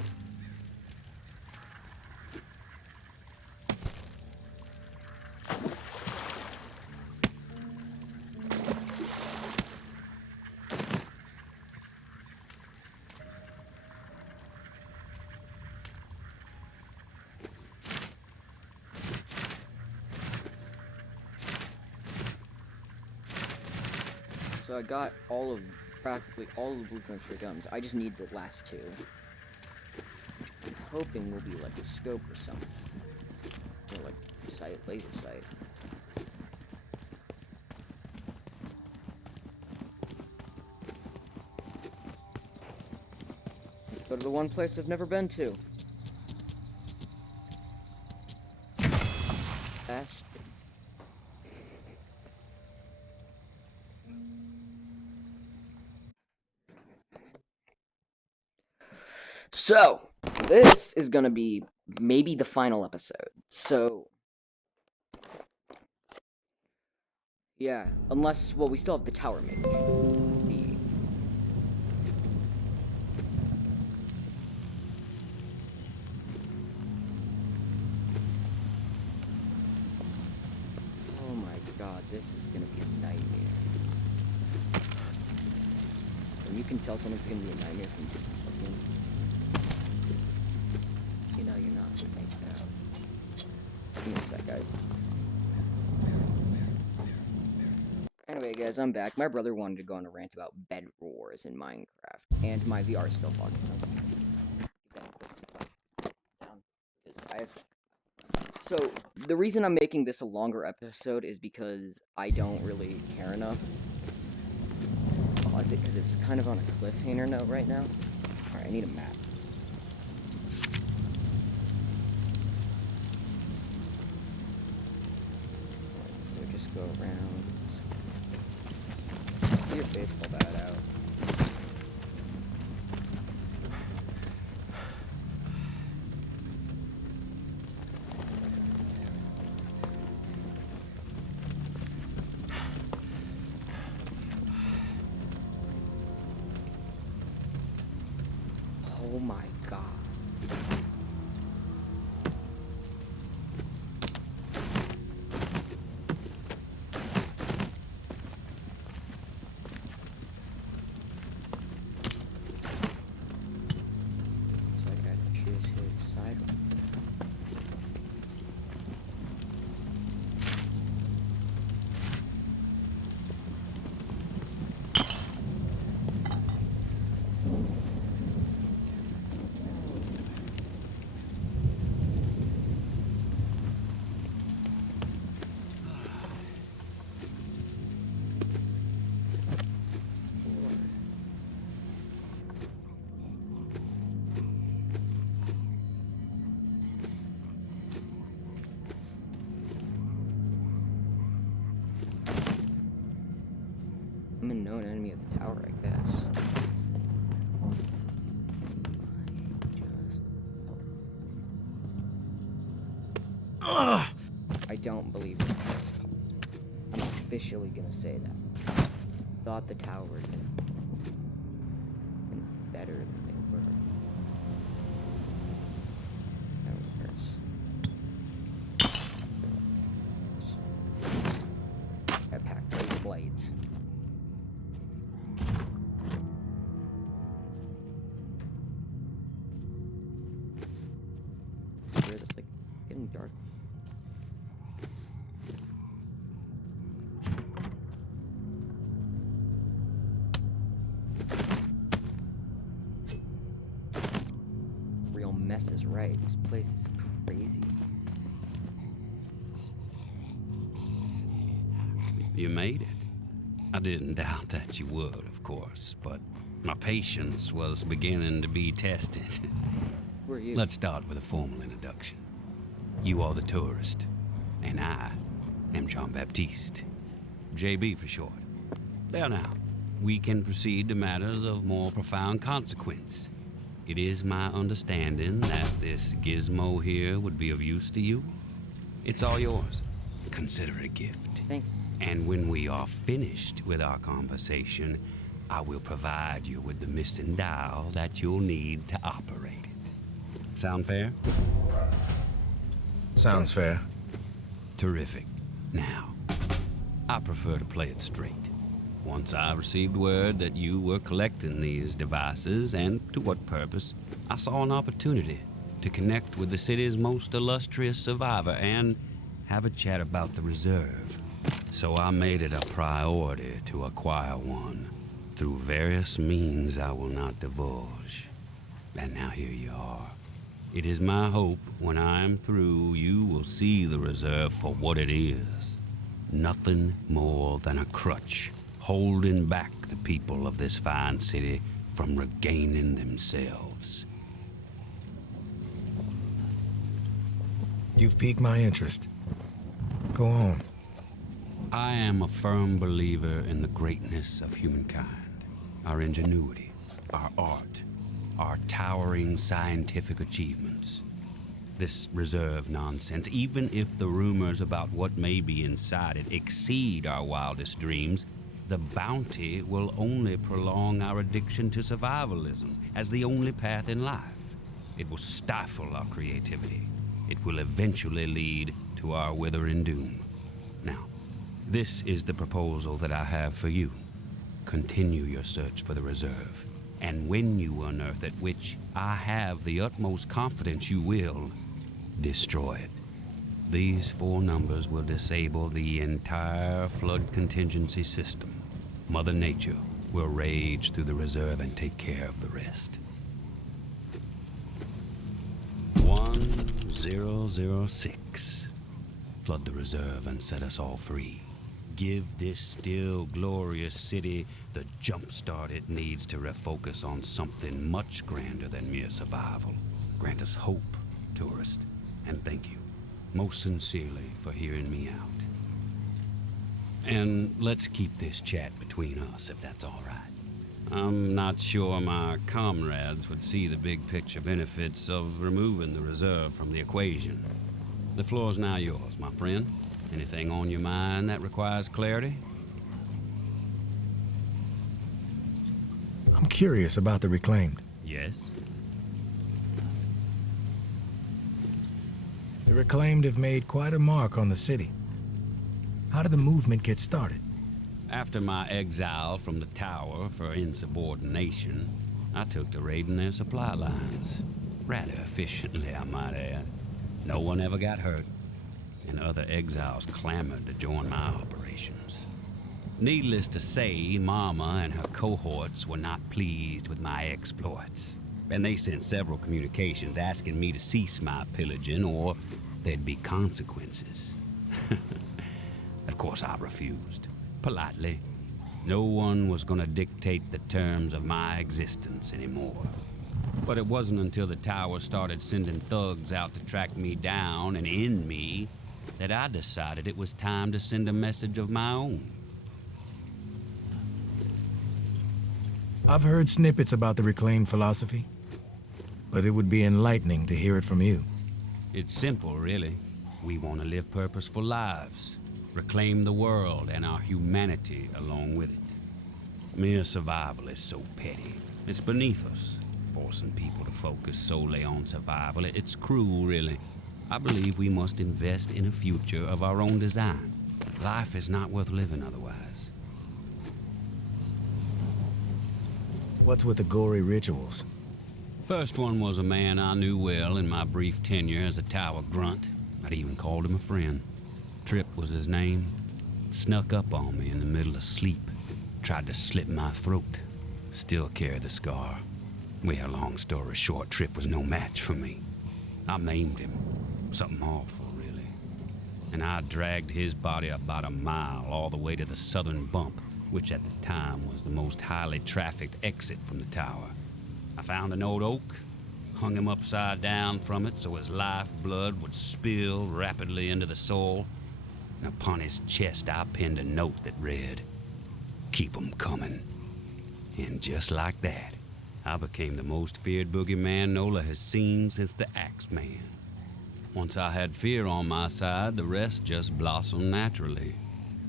So I got practically all of the blueprints for guns. I just need the last two. I'm hoping will be like a scope or something. Or like sight, laser sight. Go to the one place I've never been to. Bastion. So, this is gonna be maybe the final episode. So, yeah, unless, well, we still have the Tower Mage. Oh my god, this is gonna be a nightmare. And you can tell something's gonna be a nightmare from just looking. You know you're not gonna make it out. Give me a sec, guys. Anyway, guys, I'm back. My brother wanted to go on a rant about bed wars in Minecraft, and my VR is still on, so the reason I'm making this a longer episode is because I don't really care enough. Pause it, because it's kind of on a cliffhanger note right now. Alright, I need a map. So just go around. Get your baseball bat out. Oh my god. me of the tower, I guess. I don't believe it. I'm officially gonna say that. Thought the tower had been better than they were. That was worse. I packed 8 blades. Weird, it's like getting dark. Real mess is right. This place is crazy. You made it. I didn't doubt that you would, of course, but my patience was beginning to be tested. Who are you? Let's start with a formal introduction. You are the tourist, and I am Jean-Baptiste. JB for short. There now, we can proceed to matters of more profound consequence. It is my understanding that this gizmo here would be of use to you. It's all yours. Consider it a gift. Thank you. And when we are finished with our conversation, I will provide you with the missing dial that you'll need to operate it. Sound fair? Sounds fair. Terrific. Now, I prefer to play it straight. Once I received word that you were collecting these devices, and to what purpose, I saw an opportunity to connect with the city's most illustrious survivor and have a chat about the reserve. So I made it a priority to acquire one through various means I will not divulge. And now here you are. It is my hope when I am through, you will see the reserve for what it is. Nothing more than a crutch holding back the people of this fine city from regaining themselves. You've piqued my interest. Go on. I am a firm believer in the greatness of humankind, our ingenuity, our art, our towering scientific achievements. This reserve nonsense, even if the rumors about what may be inside it exceed our wildest dreams, the bounty will only prolong our addiction to survivalism as the only path in life. It will stifle our creativity. It will eventually lead to our withering doom. Now, this is the proposal that I have for you. Continue your search for the reserve, and when you unearth it, which I have the utmost confidence you will, destroy it. These 4 numbers will disable the entire flood contingency system. Mother Nature will rage through the reserve and take care of the rest. 1006. Flood the reserve and set us all free. Give this still glorious city the jump start it needs to refocus on something much grander than mere survival. Grant us hope, tourist, and thank you most sincerely for hearing me out. And let's keep this chat between us, if that's all right. I'm not sure my comrades would see the big picture benefits of removing the reserve from the equation. The floor's now yours, my friend. Anything on your mind that requires clarity? I'm curious about the Reclaimed. Yes? The Reclaimed have made quite a mark on the city. How did the movement get started? After my exile from the tower for insubordination, I took to raiding their supply lines. Rather efficiently, I might add. No one ever got hurt, and other exiles clamored to join my operations. Needless to say, Mama and her cohorts were not pleased with my exploits, and they sent several communications asking me to cease my pillaging or there'd be consequences. Of course, I refused, politely. No one was gonna dictate the terms of my existence anymore. But it wasn't until the tower started sending thugs out to track me down and end me that I decided it was time to send a message of my own. I've heard snippets about the Reclaimed philosophy, but it would be enlightening to hear it from you. It's simple, really. We want to live purposeful lives, reclaim the world and our humanity along with it. Mere survival is so petty. It's beneath us, forcing people to focus solely on survival. It's cruel, really. I believe we must invest in a future of our own design. Life is not worth living otherwise. What's with the gory rituals? First one was a man I knew well in my brief tenure as a tower grunt. I'd even called him a friend. Tripp was his name. Snuck up on me in the middle of sleep. Tried to slit my throat. Still carry the scar. Well, long story short, Tripp was no match for me. I maimed him. Something awful, really. And I dragged his body about a mile all the way to the southern bump, which at the time was the most highly trafficked exit from the tower. I found an old oak, hung him upside down from it so his lifeblood would spill rapidly into the soil, and upon his chest I pinned a note that read, "Keep 'em coming." And just like that, I became the most feared boogeyman Nola has seen since the Axeman. Once I had fear on my side, the rest just blossomed naturally.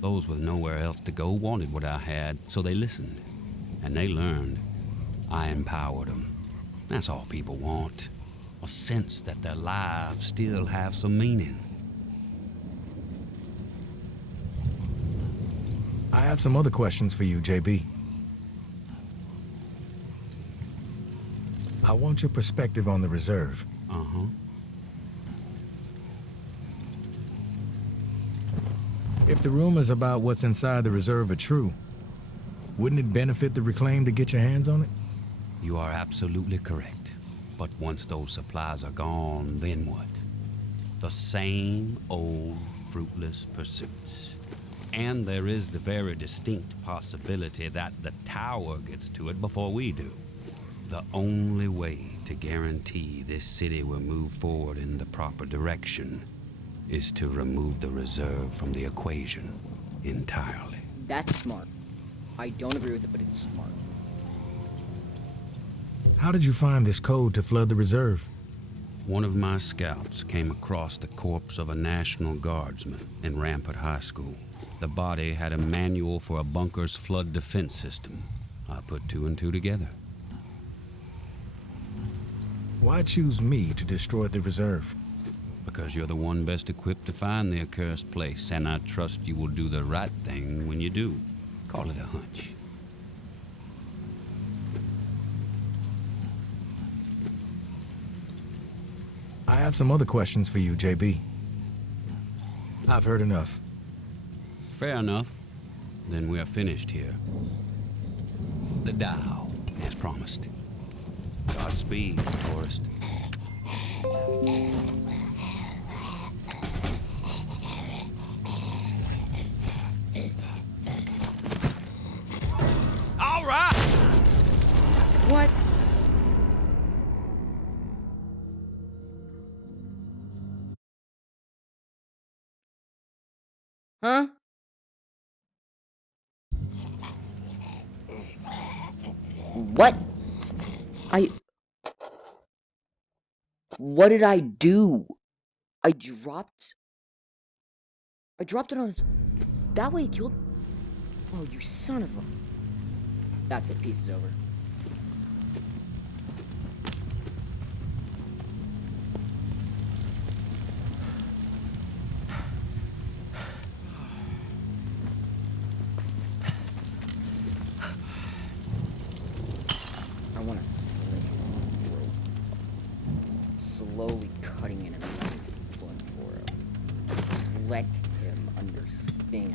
Those with nowhere else to go wanted what I had, so they listened. And they learned. I empowered them. That's all people want. A sense that their lives still have some meaning. I have some other questions for you, JB. I want your perspective on the reserve. Uh-huh. If the rumors about what's inside the reserve are true, wouldn't it benefit the Reclaimed to get your hands on it? You are absolutely correct. But once those supplies are gone, then what? The same old fruitless pursuits. And there is the very distinct possibility that the tower gets to it before we do. The only way to guarantee this city will move forward in the proper direction is to remove the reserve from the equation entirely. That's smart. I don't agree with it, but it's smart. How did you find this code to flood the reserve? One of my scouts came across the corpse of a National Guardsman in Rampart High School. The body had a manual for a bunker's flood defense system. I put two and two together. Why choose me to destroy the reserve? Because you're the one best equipped to find the accursed place, and I trust you will do the right thing when you do. Call it a hunch. I have some other questions for you, JB. I've heard enough. Fair enough. Then we are finished here. The Tao, as promised. Godspeed, tourist. All right! What? Huh? What? What did I do? I dropped it on his... That way he killed... Oh, you son of a... That's it, piece is over. I want to slit his throat. Slowly cutting in and letting blood pour out. Let him understand.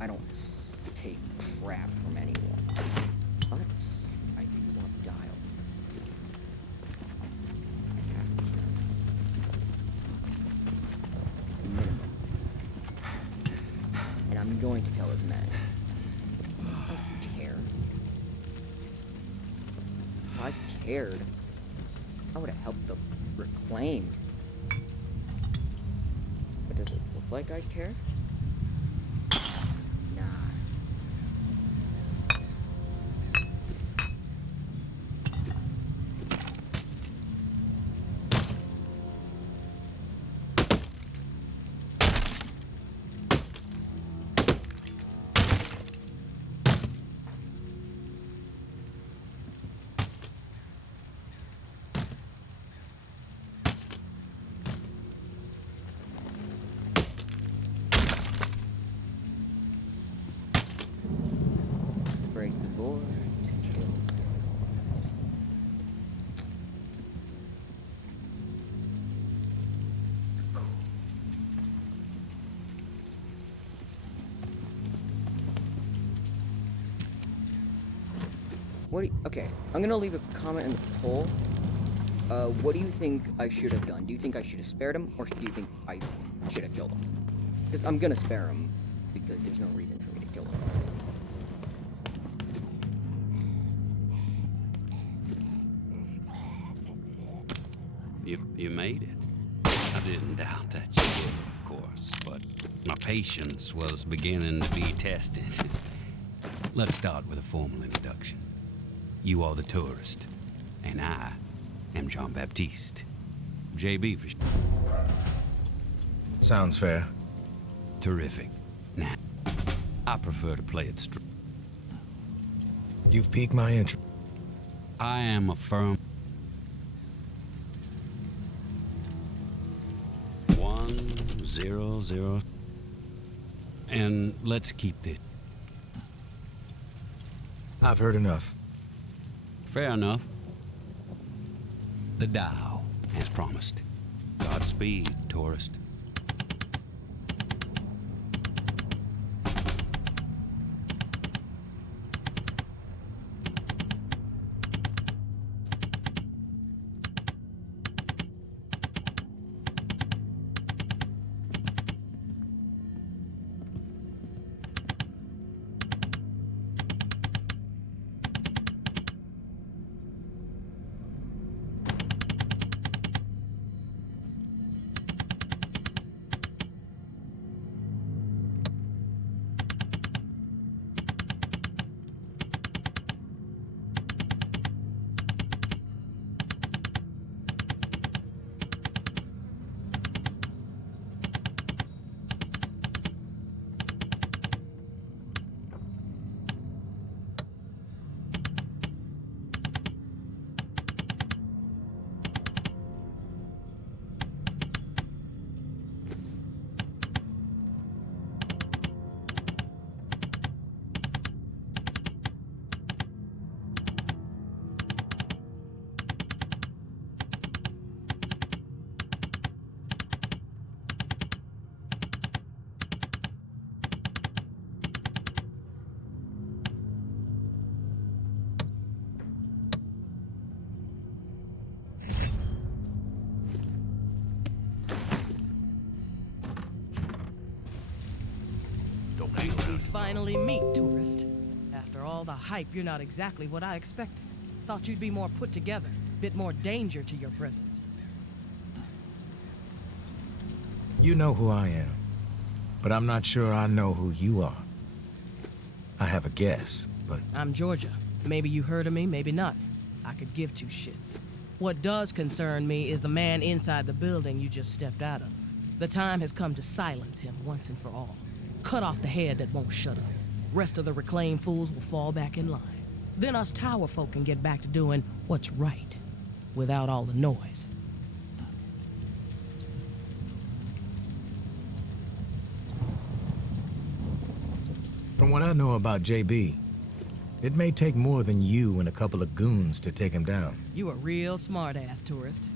I don't take crap from anyone. But I do love Dial. I have to kill him. Minimum. And I'm going to tell his men. I don't care. If I cared, I would have helped the Reclaimed. But does it look like I care? Nah. Boards killed. Okay, I'm gonna leave a comment in the poll. What do you think I should have done? Do you think I should have spared him, or do you think I should have killed him? Because I'm gonna spare him, because there's no reason for me to kill him. You made it. I didn't doubt that you would, of course, but my patience was beginning to be tested. Let's start with a formal introduction. You are the tourist, and I am Jean-Baptiste. JB for Sounds fair. Terrific. Now, I prefer to play it straight. You've piqued my interest. I am a firm 100, and let's keep this. I've heard enough. Fair enough. The Tao, as promised. Godspeed, tourist. We finally meet, tourist. After all the hype, you're not exactly what I expected. Thought you'd be more put together, bit more danger to your presence. You know who I am, but I'm not sure I know who you are. I have a guess, but... I'm Georgia. Maybe you heard of me, maybe not. I could give two shits. What does concern me is the man inside the building you just stepped out of. The time has come to silence him once and for all. Cut off the head that won't shut up. Rest of the reclaimed fools will fall back in line. Then us tower folk can get back to doing what's right, without all the noise. From what I know about JB, it may take more than you and a couple of goons to take him down. You a real smart-ass, tourist.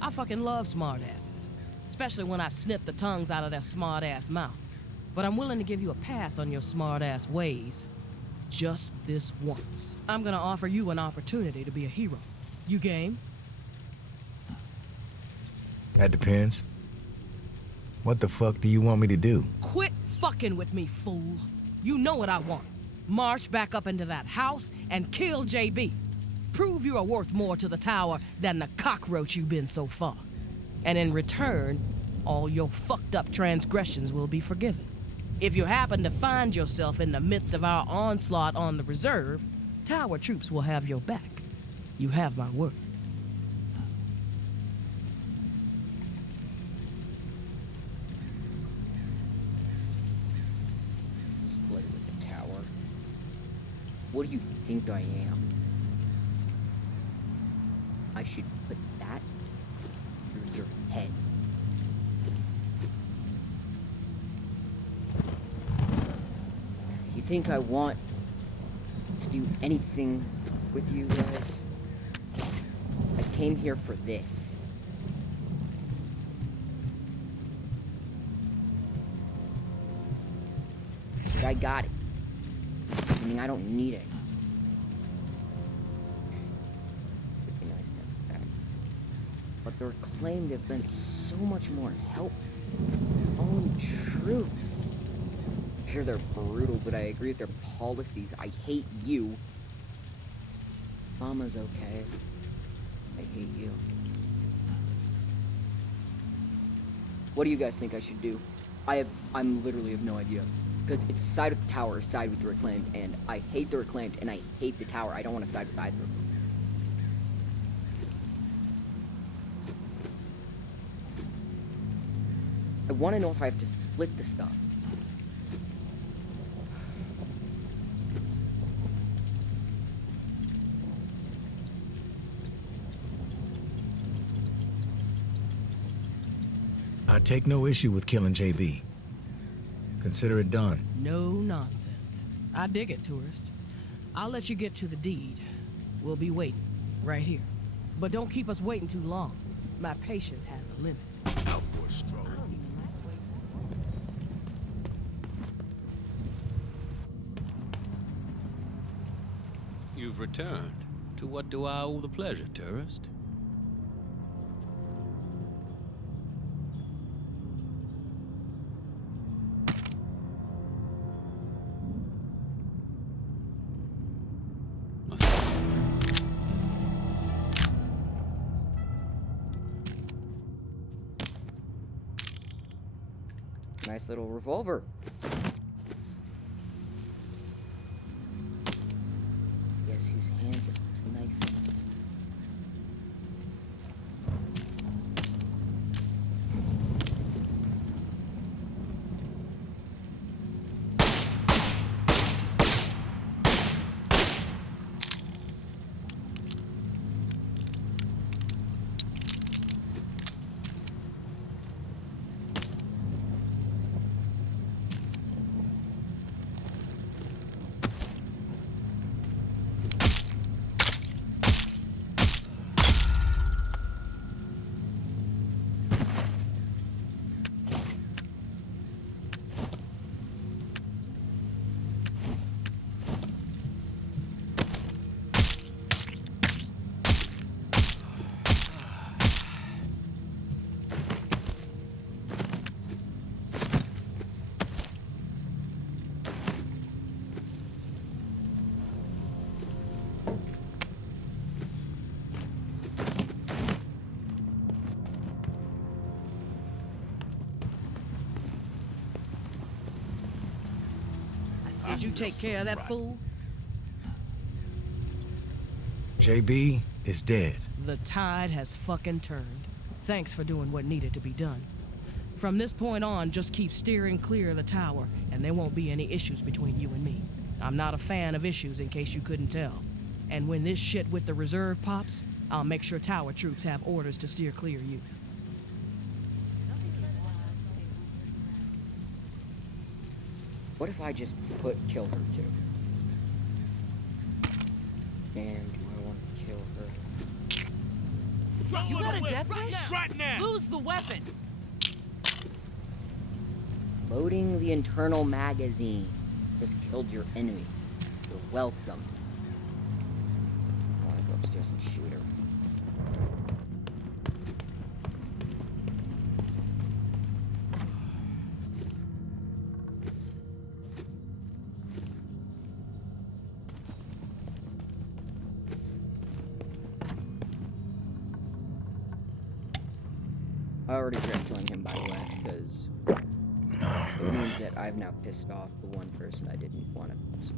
I fucking love smart-asses. Especially when I've snipped the tongues out of their smart-ass mouths. But I'm willing to give you a pass on your smart-ass ways. Just this once. I'm gonna offer you an opportunity to be a hero. You game? That depends. What the fuck do you want me to do? Quit fucking with me, fool. You know what I want. March back up into that house and kill JB. Prove you are worth more to the tower than the cockroach you've been so far. And in return, all your fucked up transgressions will be forgiven. If you happen to find yourself in the midst of our onslaught on the reserve, tower troops will have your back. You have my word. Split with the tower. What do you think I am? I should put that through your head. You think I want to do anything with you guys. I came here for this. But I got it. I mean, I don't need it. It'd be nice to have it back. But the Reclaimed have been so much more help. Own troops. Sure, they're brutal, but I agree with their policies. I hate you. Mama's okay. I hate you. What do you guys think I should do? I'm literally have no idea. Because it's a side with the tower, a side with the Reclaimed, and I hate the Reclaimed, and I hate the tower. I don't want to side with either of them. I want to know if I have to split the stuff. I take no issue with killing JB. Consider it done. No nonsense. I dig it, tourist. I'll let you get to the deed. We'll be waiting, right here. But don't keep us waiting too long. My patience has a limit. Out for a stroll. You've returned. To what do I owe the pleasure, tourist? Nice little revolver. Guess whose hands it looks nice in. Did you take care of that fool? JB is dead. The tide has fucking turned. Thanks for doing what needed to be done. From this point on, just keep steering clear of the tower, and there won't be any issues between you and me. I'm not a fan of issues, in case you couldn't tell. And when this shit with the reserve pops, I'll make sure tower troops have orders to steer clear of you. What if I just kill her too? And do I want to kill her? You got a death wish? Right now. Lose the weapon. Loading the internal magazine. Just killed your enemy. You're welcome. I want to go upstairs and shoot her. I already regret killing him, by the way, because it means that I've now pissed off the one person I didn't want to piss.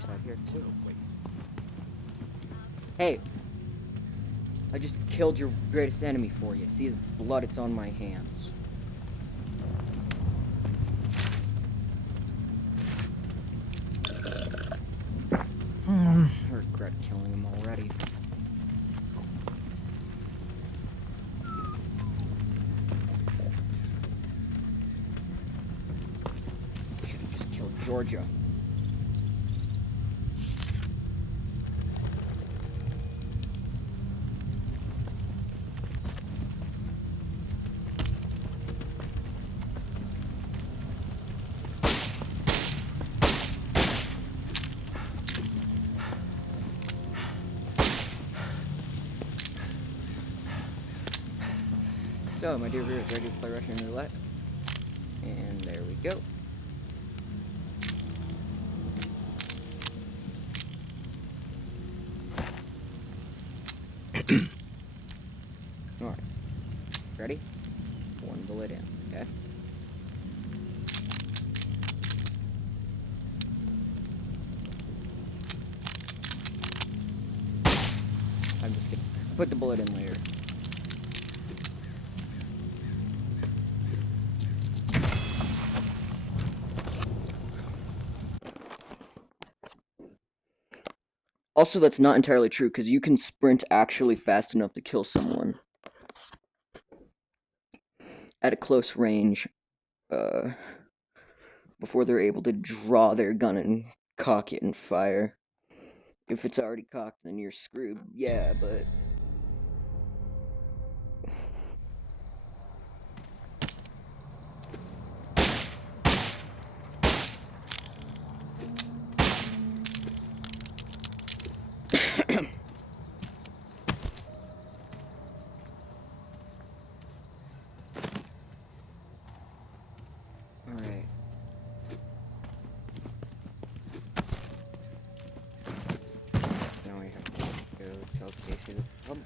creeps out here too. Hey, I just killed your greatest enemy for you. See his blood? It's on my hands. I regret killing him already. Should have just killed Georgia. So, my dear viewers, ready to play Russian roulette? And there we go. Alright. Ready? One bullet in, okay? I'm just kidding. Put the bullet in later. Also, that's not entirely true, because you can sprint actually fast enough to kill someone at a close range before they're able to draw their gun and cock it and fire. If it's already cocked, then you're screwed. Yeah, but... Alright. Now I have to go tell Casey the pump.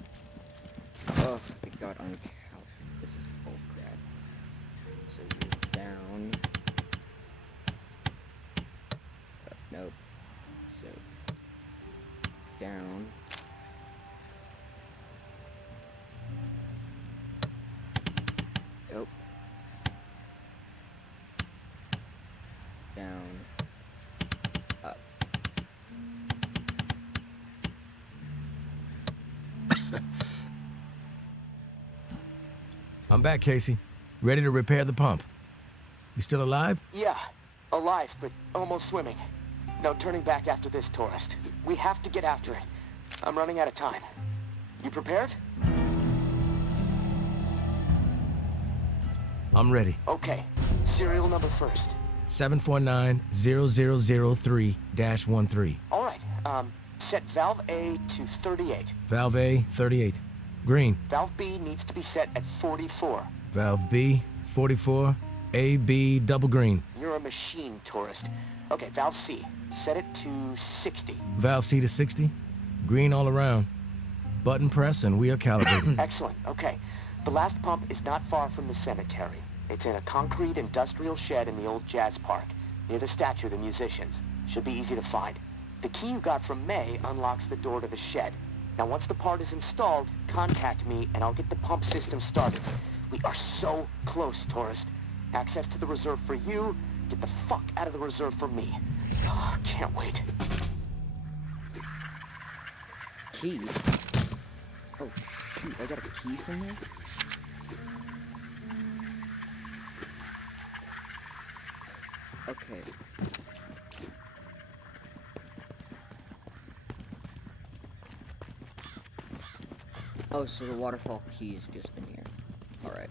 Oh, it got on couch. This is bull crap. So you're down. Nope. So down. Nope. Down. Up. I'm back, Casey. Ready to repair the pump. You still alive? Yeah, alive, but almost swimming. No turning back after this, tourist. We have to get after it. I'm running out of time. You prepared? I'm ready. Okay. Serial number first. 749-0003-13. All right. Set valve A to 38. Valve A, 38. Green. Valve B needs to be set at 44. Valve B, 44. A, B, double green. You're a machine, tourist. Okay, valve C. Set it to 60. Valve C to 60. Green all around. Button press and we are calibrated. Excellent. Okay. The last pump is not far from the cemetery. It's in a concrete industrial shed in the old jazz park, near the statue of the musicians. Should be easy to find. The key you got from May unlocks the door to the shed. Now, once the part is installed, contact me and I'll get the pump system started. We are so close, tourist. Access to the reserve for you. Get the fuck out of the reserve for me. Oh, can't wait. Key? Oh, shoot. I got a key from there? Okay. Oh, so the waterfall key is just in here. Alright.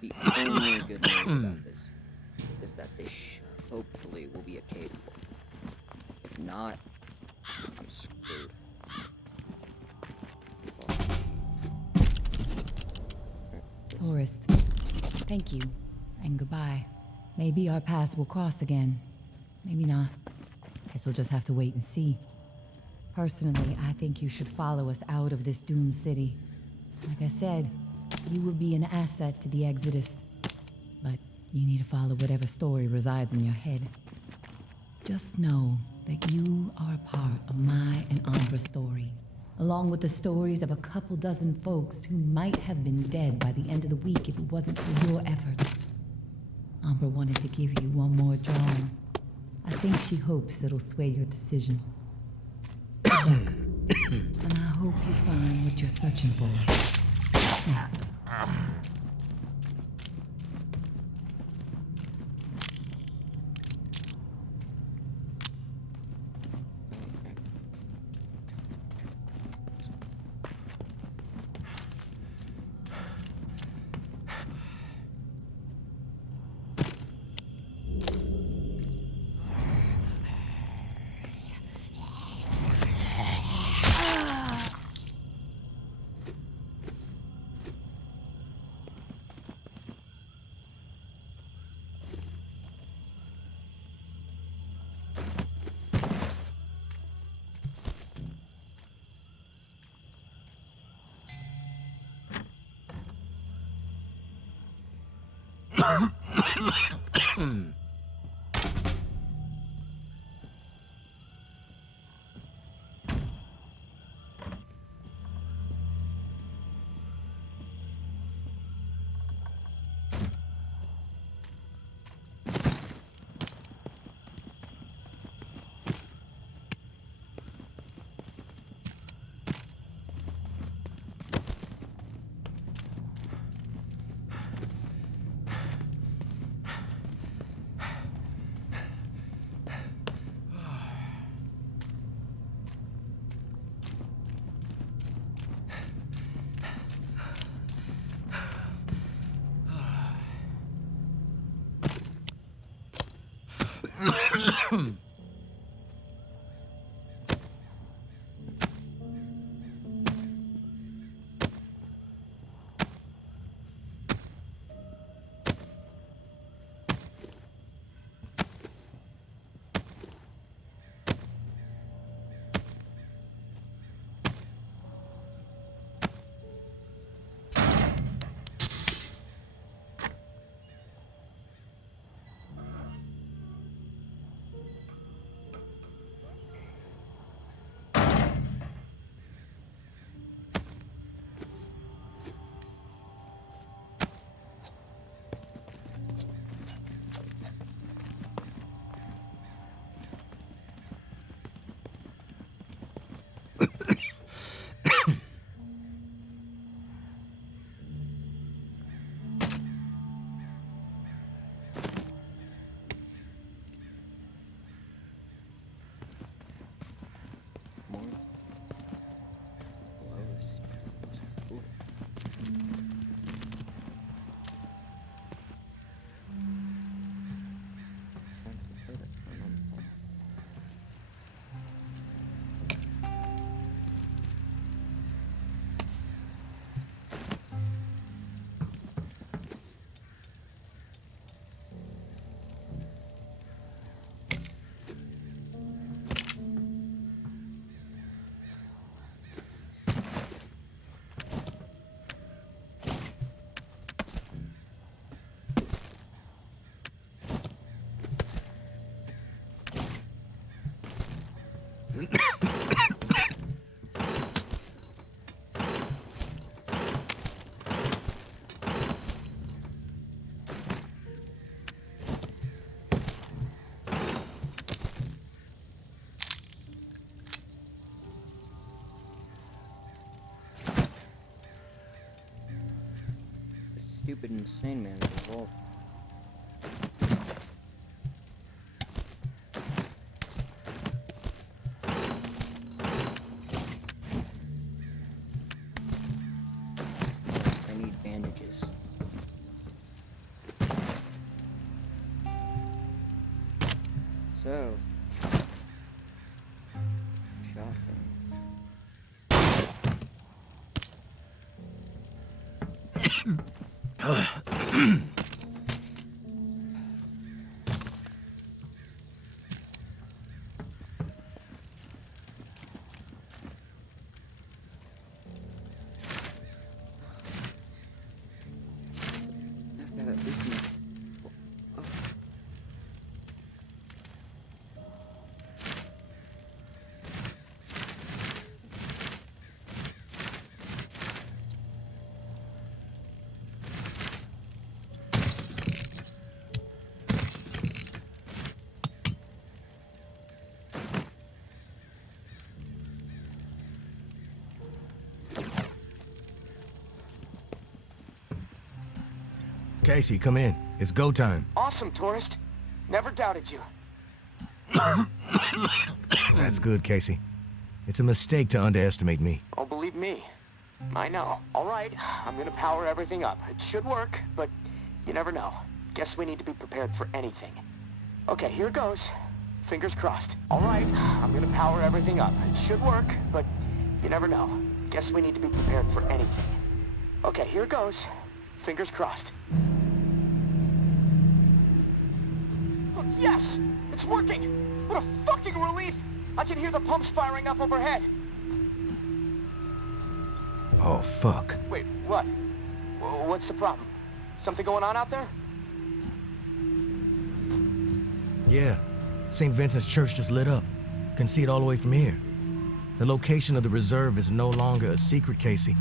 The only good news about this is that this hopefully will be a cave. If not, I'm screwed. Tourist, thank you, and goodbye. Maybe our paths will cross again. Maybe not. Guess we'll just have to wait and see. Personally, I think you should follow us out of this doomed city. Like I said, You would be an asset to the Exodus. But you need to follow whatever story resides in your head. Just know that you are a part of my and Ambra's story, along with the stories of a couple dozen folks who might have been dead by the end of the week if it wasn't for your efforts. Ambra wanted to give you one more drawing. I think she hopes it'll sway your decision. Good luck. And I hope you find what you're searching for. Now. Stupid insane man is involved. I need bandages. So, Casey, come in. It's go time. Awesome, tourist. Never doubted you. That's good, Casey. It's a mistake to underestimate me. Oh, believe me. I know. All right, I'm gonna power everything up. It should work, but you never know. Guess we need to be prepared for anything. Okay, here goes. Fingers crossed. All right, I'm gonna power everything up. It should work, but you never know. Guess we need to be prepared for anything. Okay, here goes. Fingers crossed. Oh, yes! It's working! What a fucking relief! I can hear the pumps firing up overhead. Oh, fuck. Wait, what? What's the problem? Something going on out there? Yeah. St. Vincent's Church just lit up. Can see it all the way from here. The location of the reserve is no longer a secret, Casey.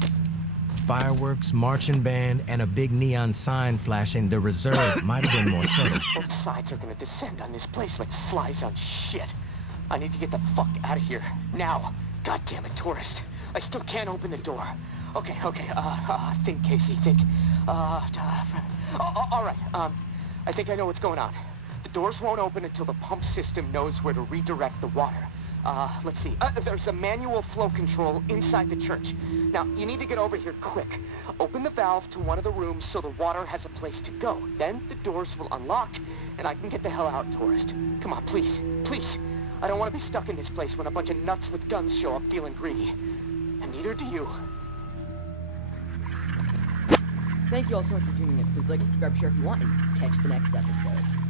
Fireworks, marching band, and a big neon sign flashing the reserve might have been more subtle. Both sides are gonna descend on this place like flies on shit. I need to get the fuck out of here. Now. God damn it, tourist. I still can't open the door. Okay, think, Casey, think. All right, I think I know what's going on. The doors won't open until the pump system knows where to redirect the water. Let's see. There's a manual flow control inside the church. Now, you need to get over here quick. Open the valve to one of the rooms so the water has a place to go. Then the doors will unlock, and I can get the hell out, tourist. Come on, please, please. I don't want to be stuck in this place when a bunch of nuts with guns show up feeling greedy. And neither do you. Thank you all so much for tuning in. Please like, subscribe, share if you want, and catch the next episode.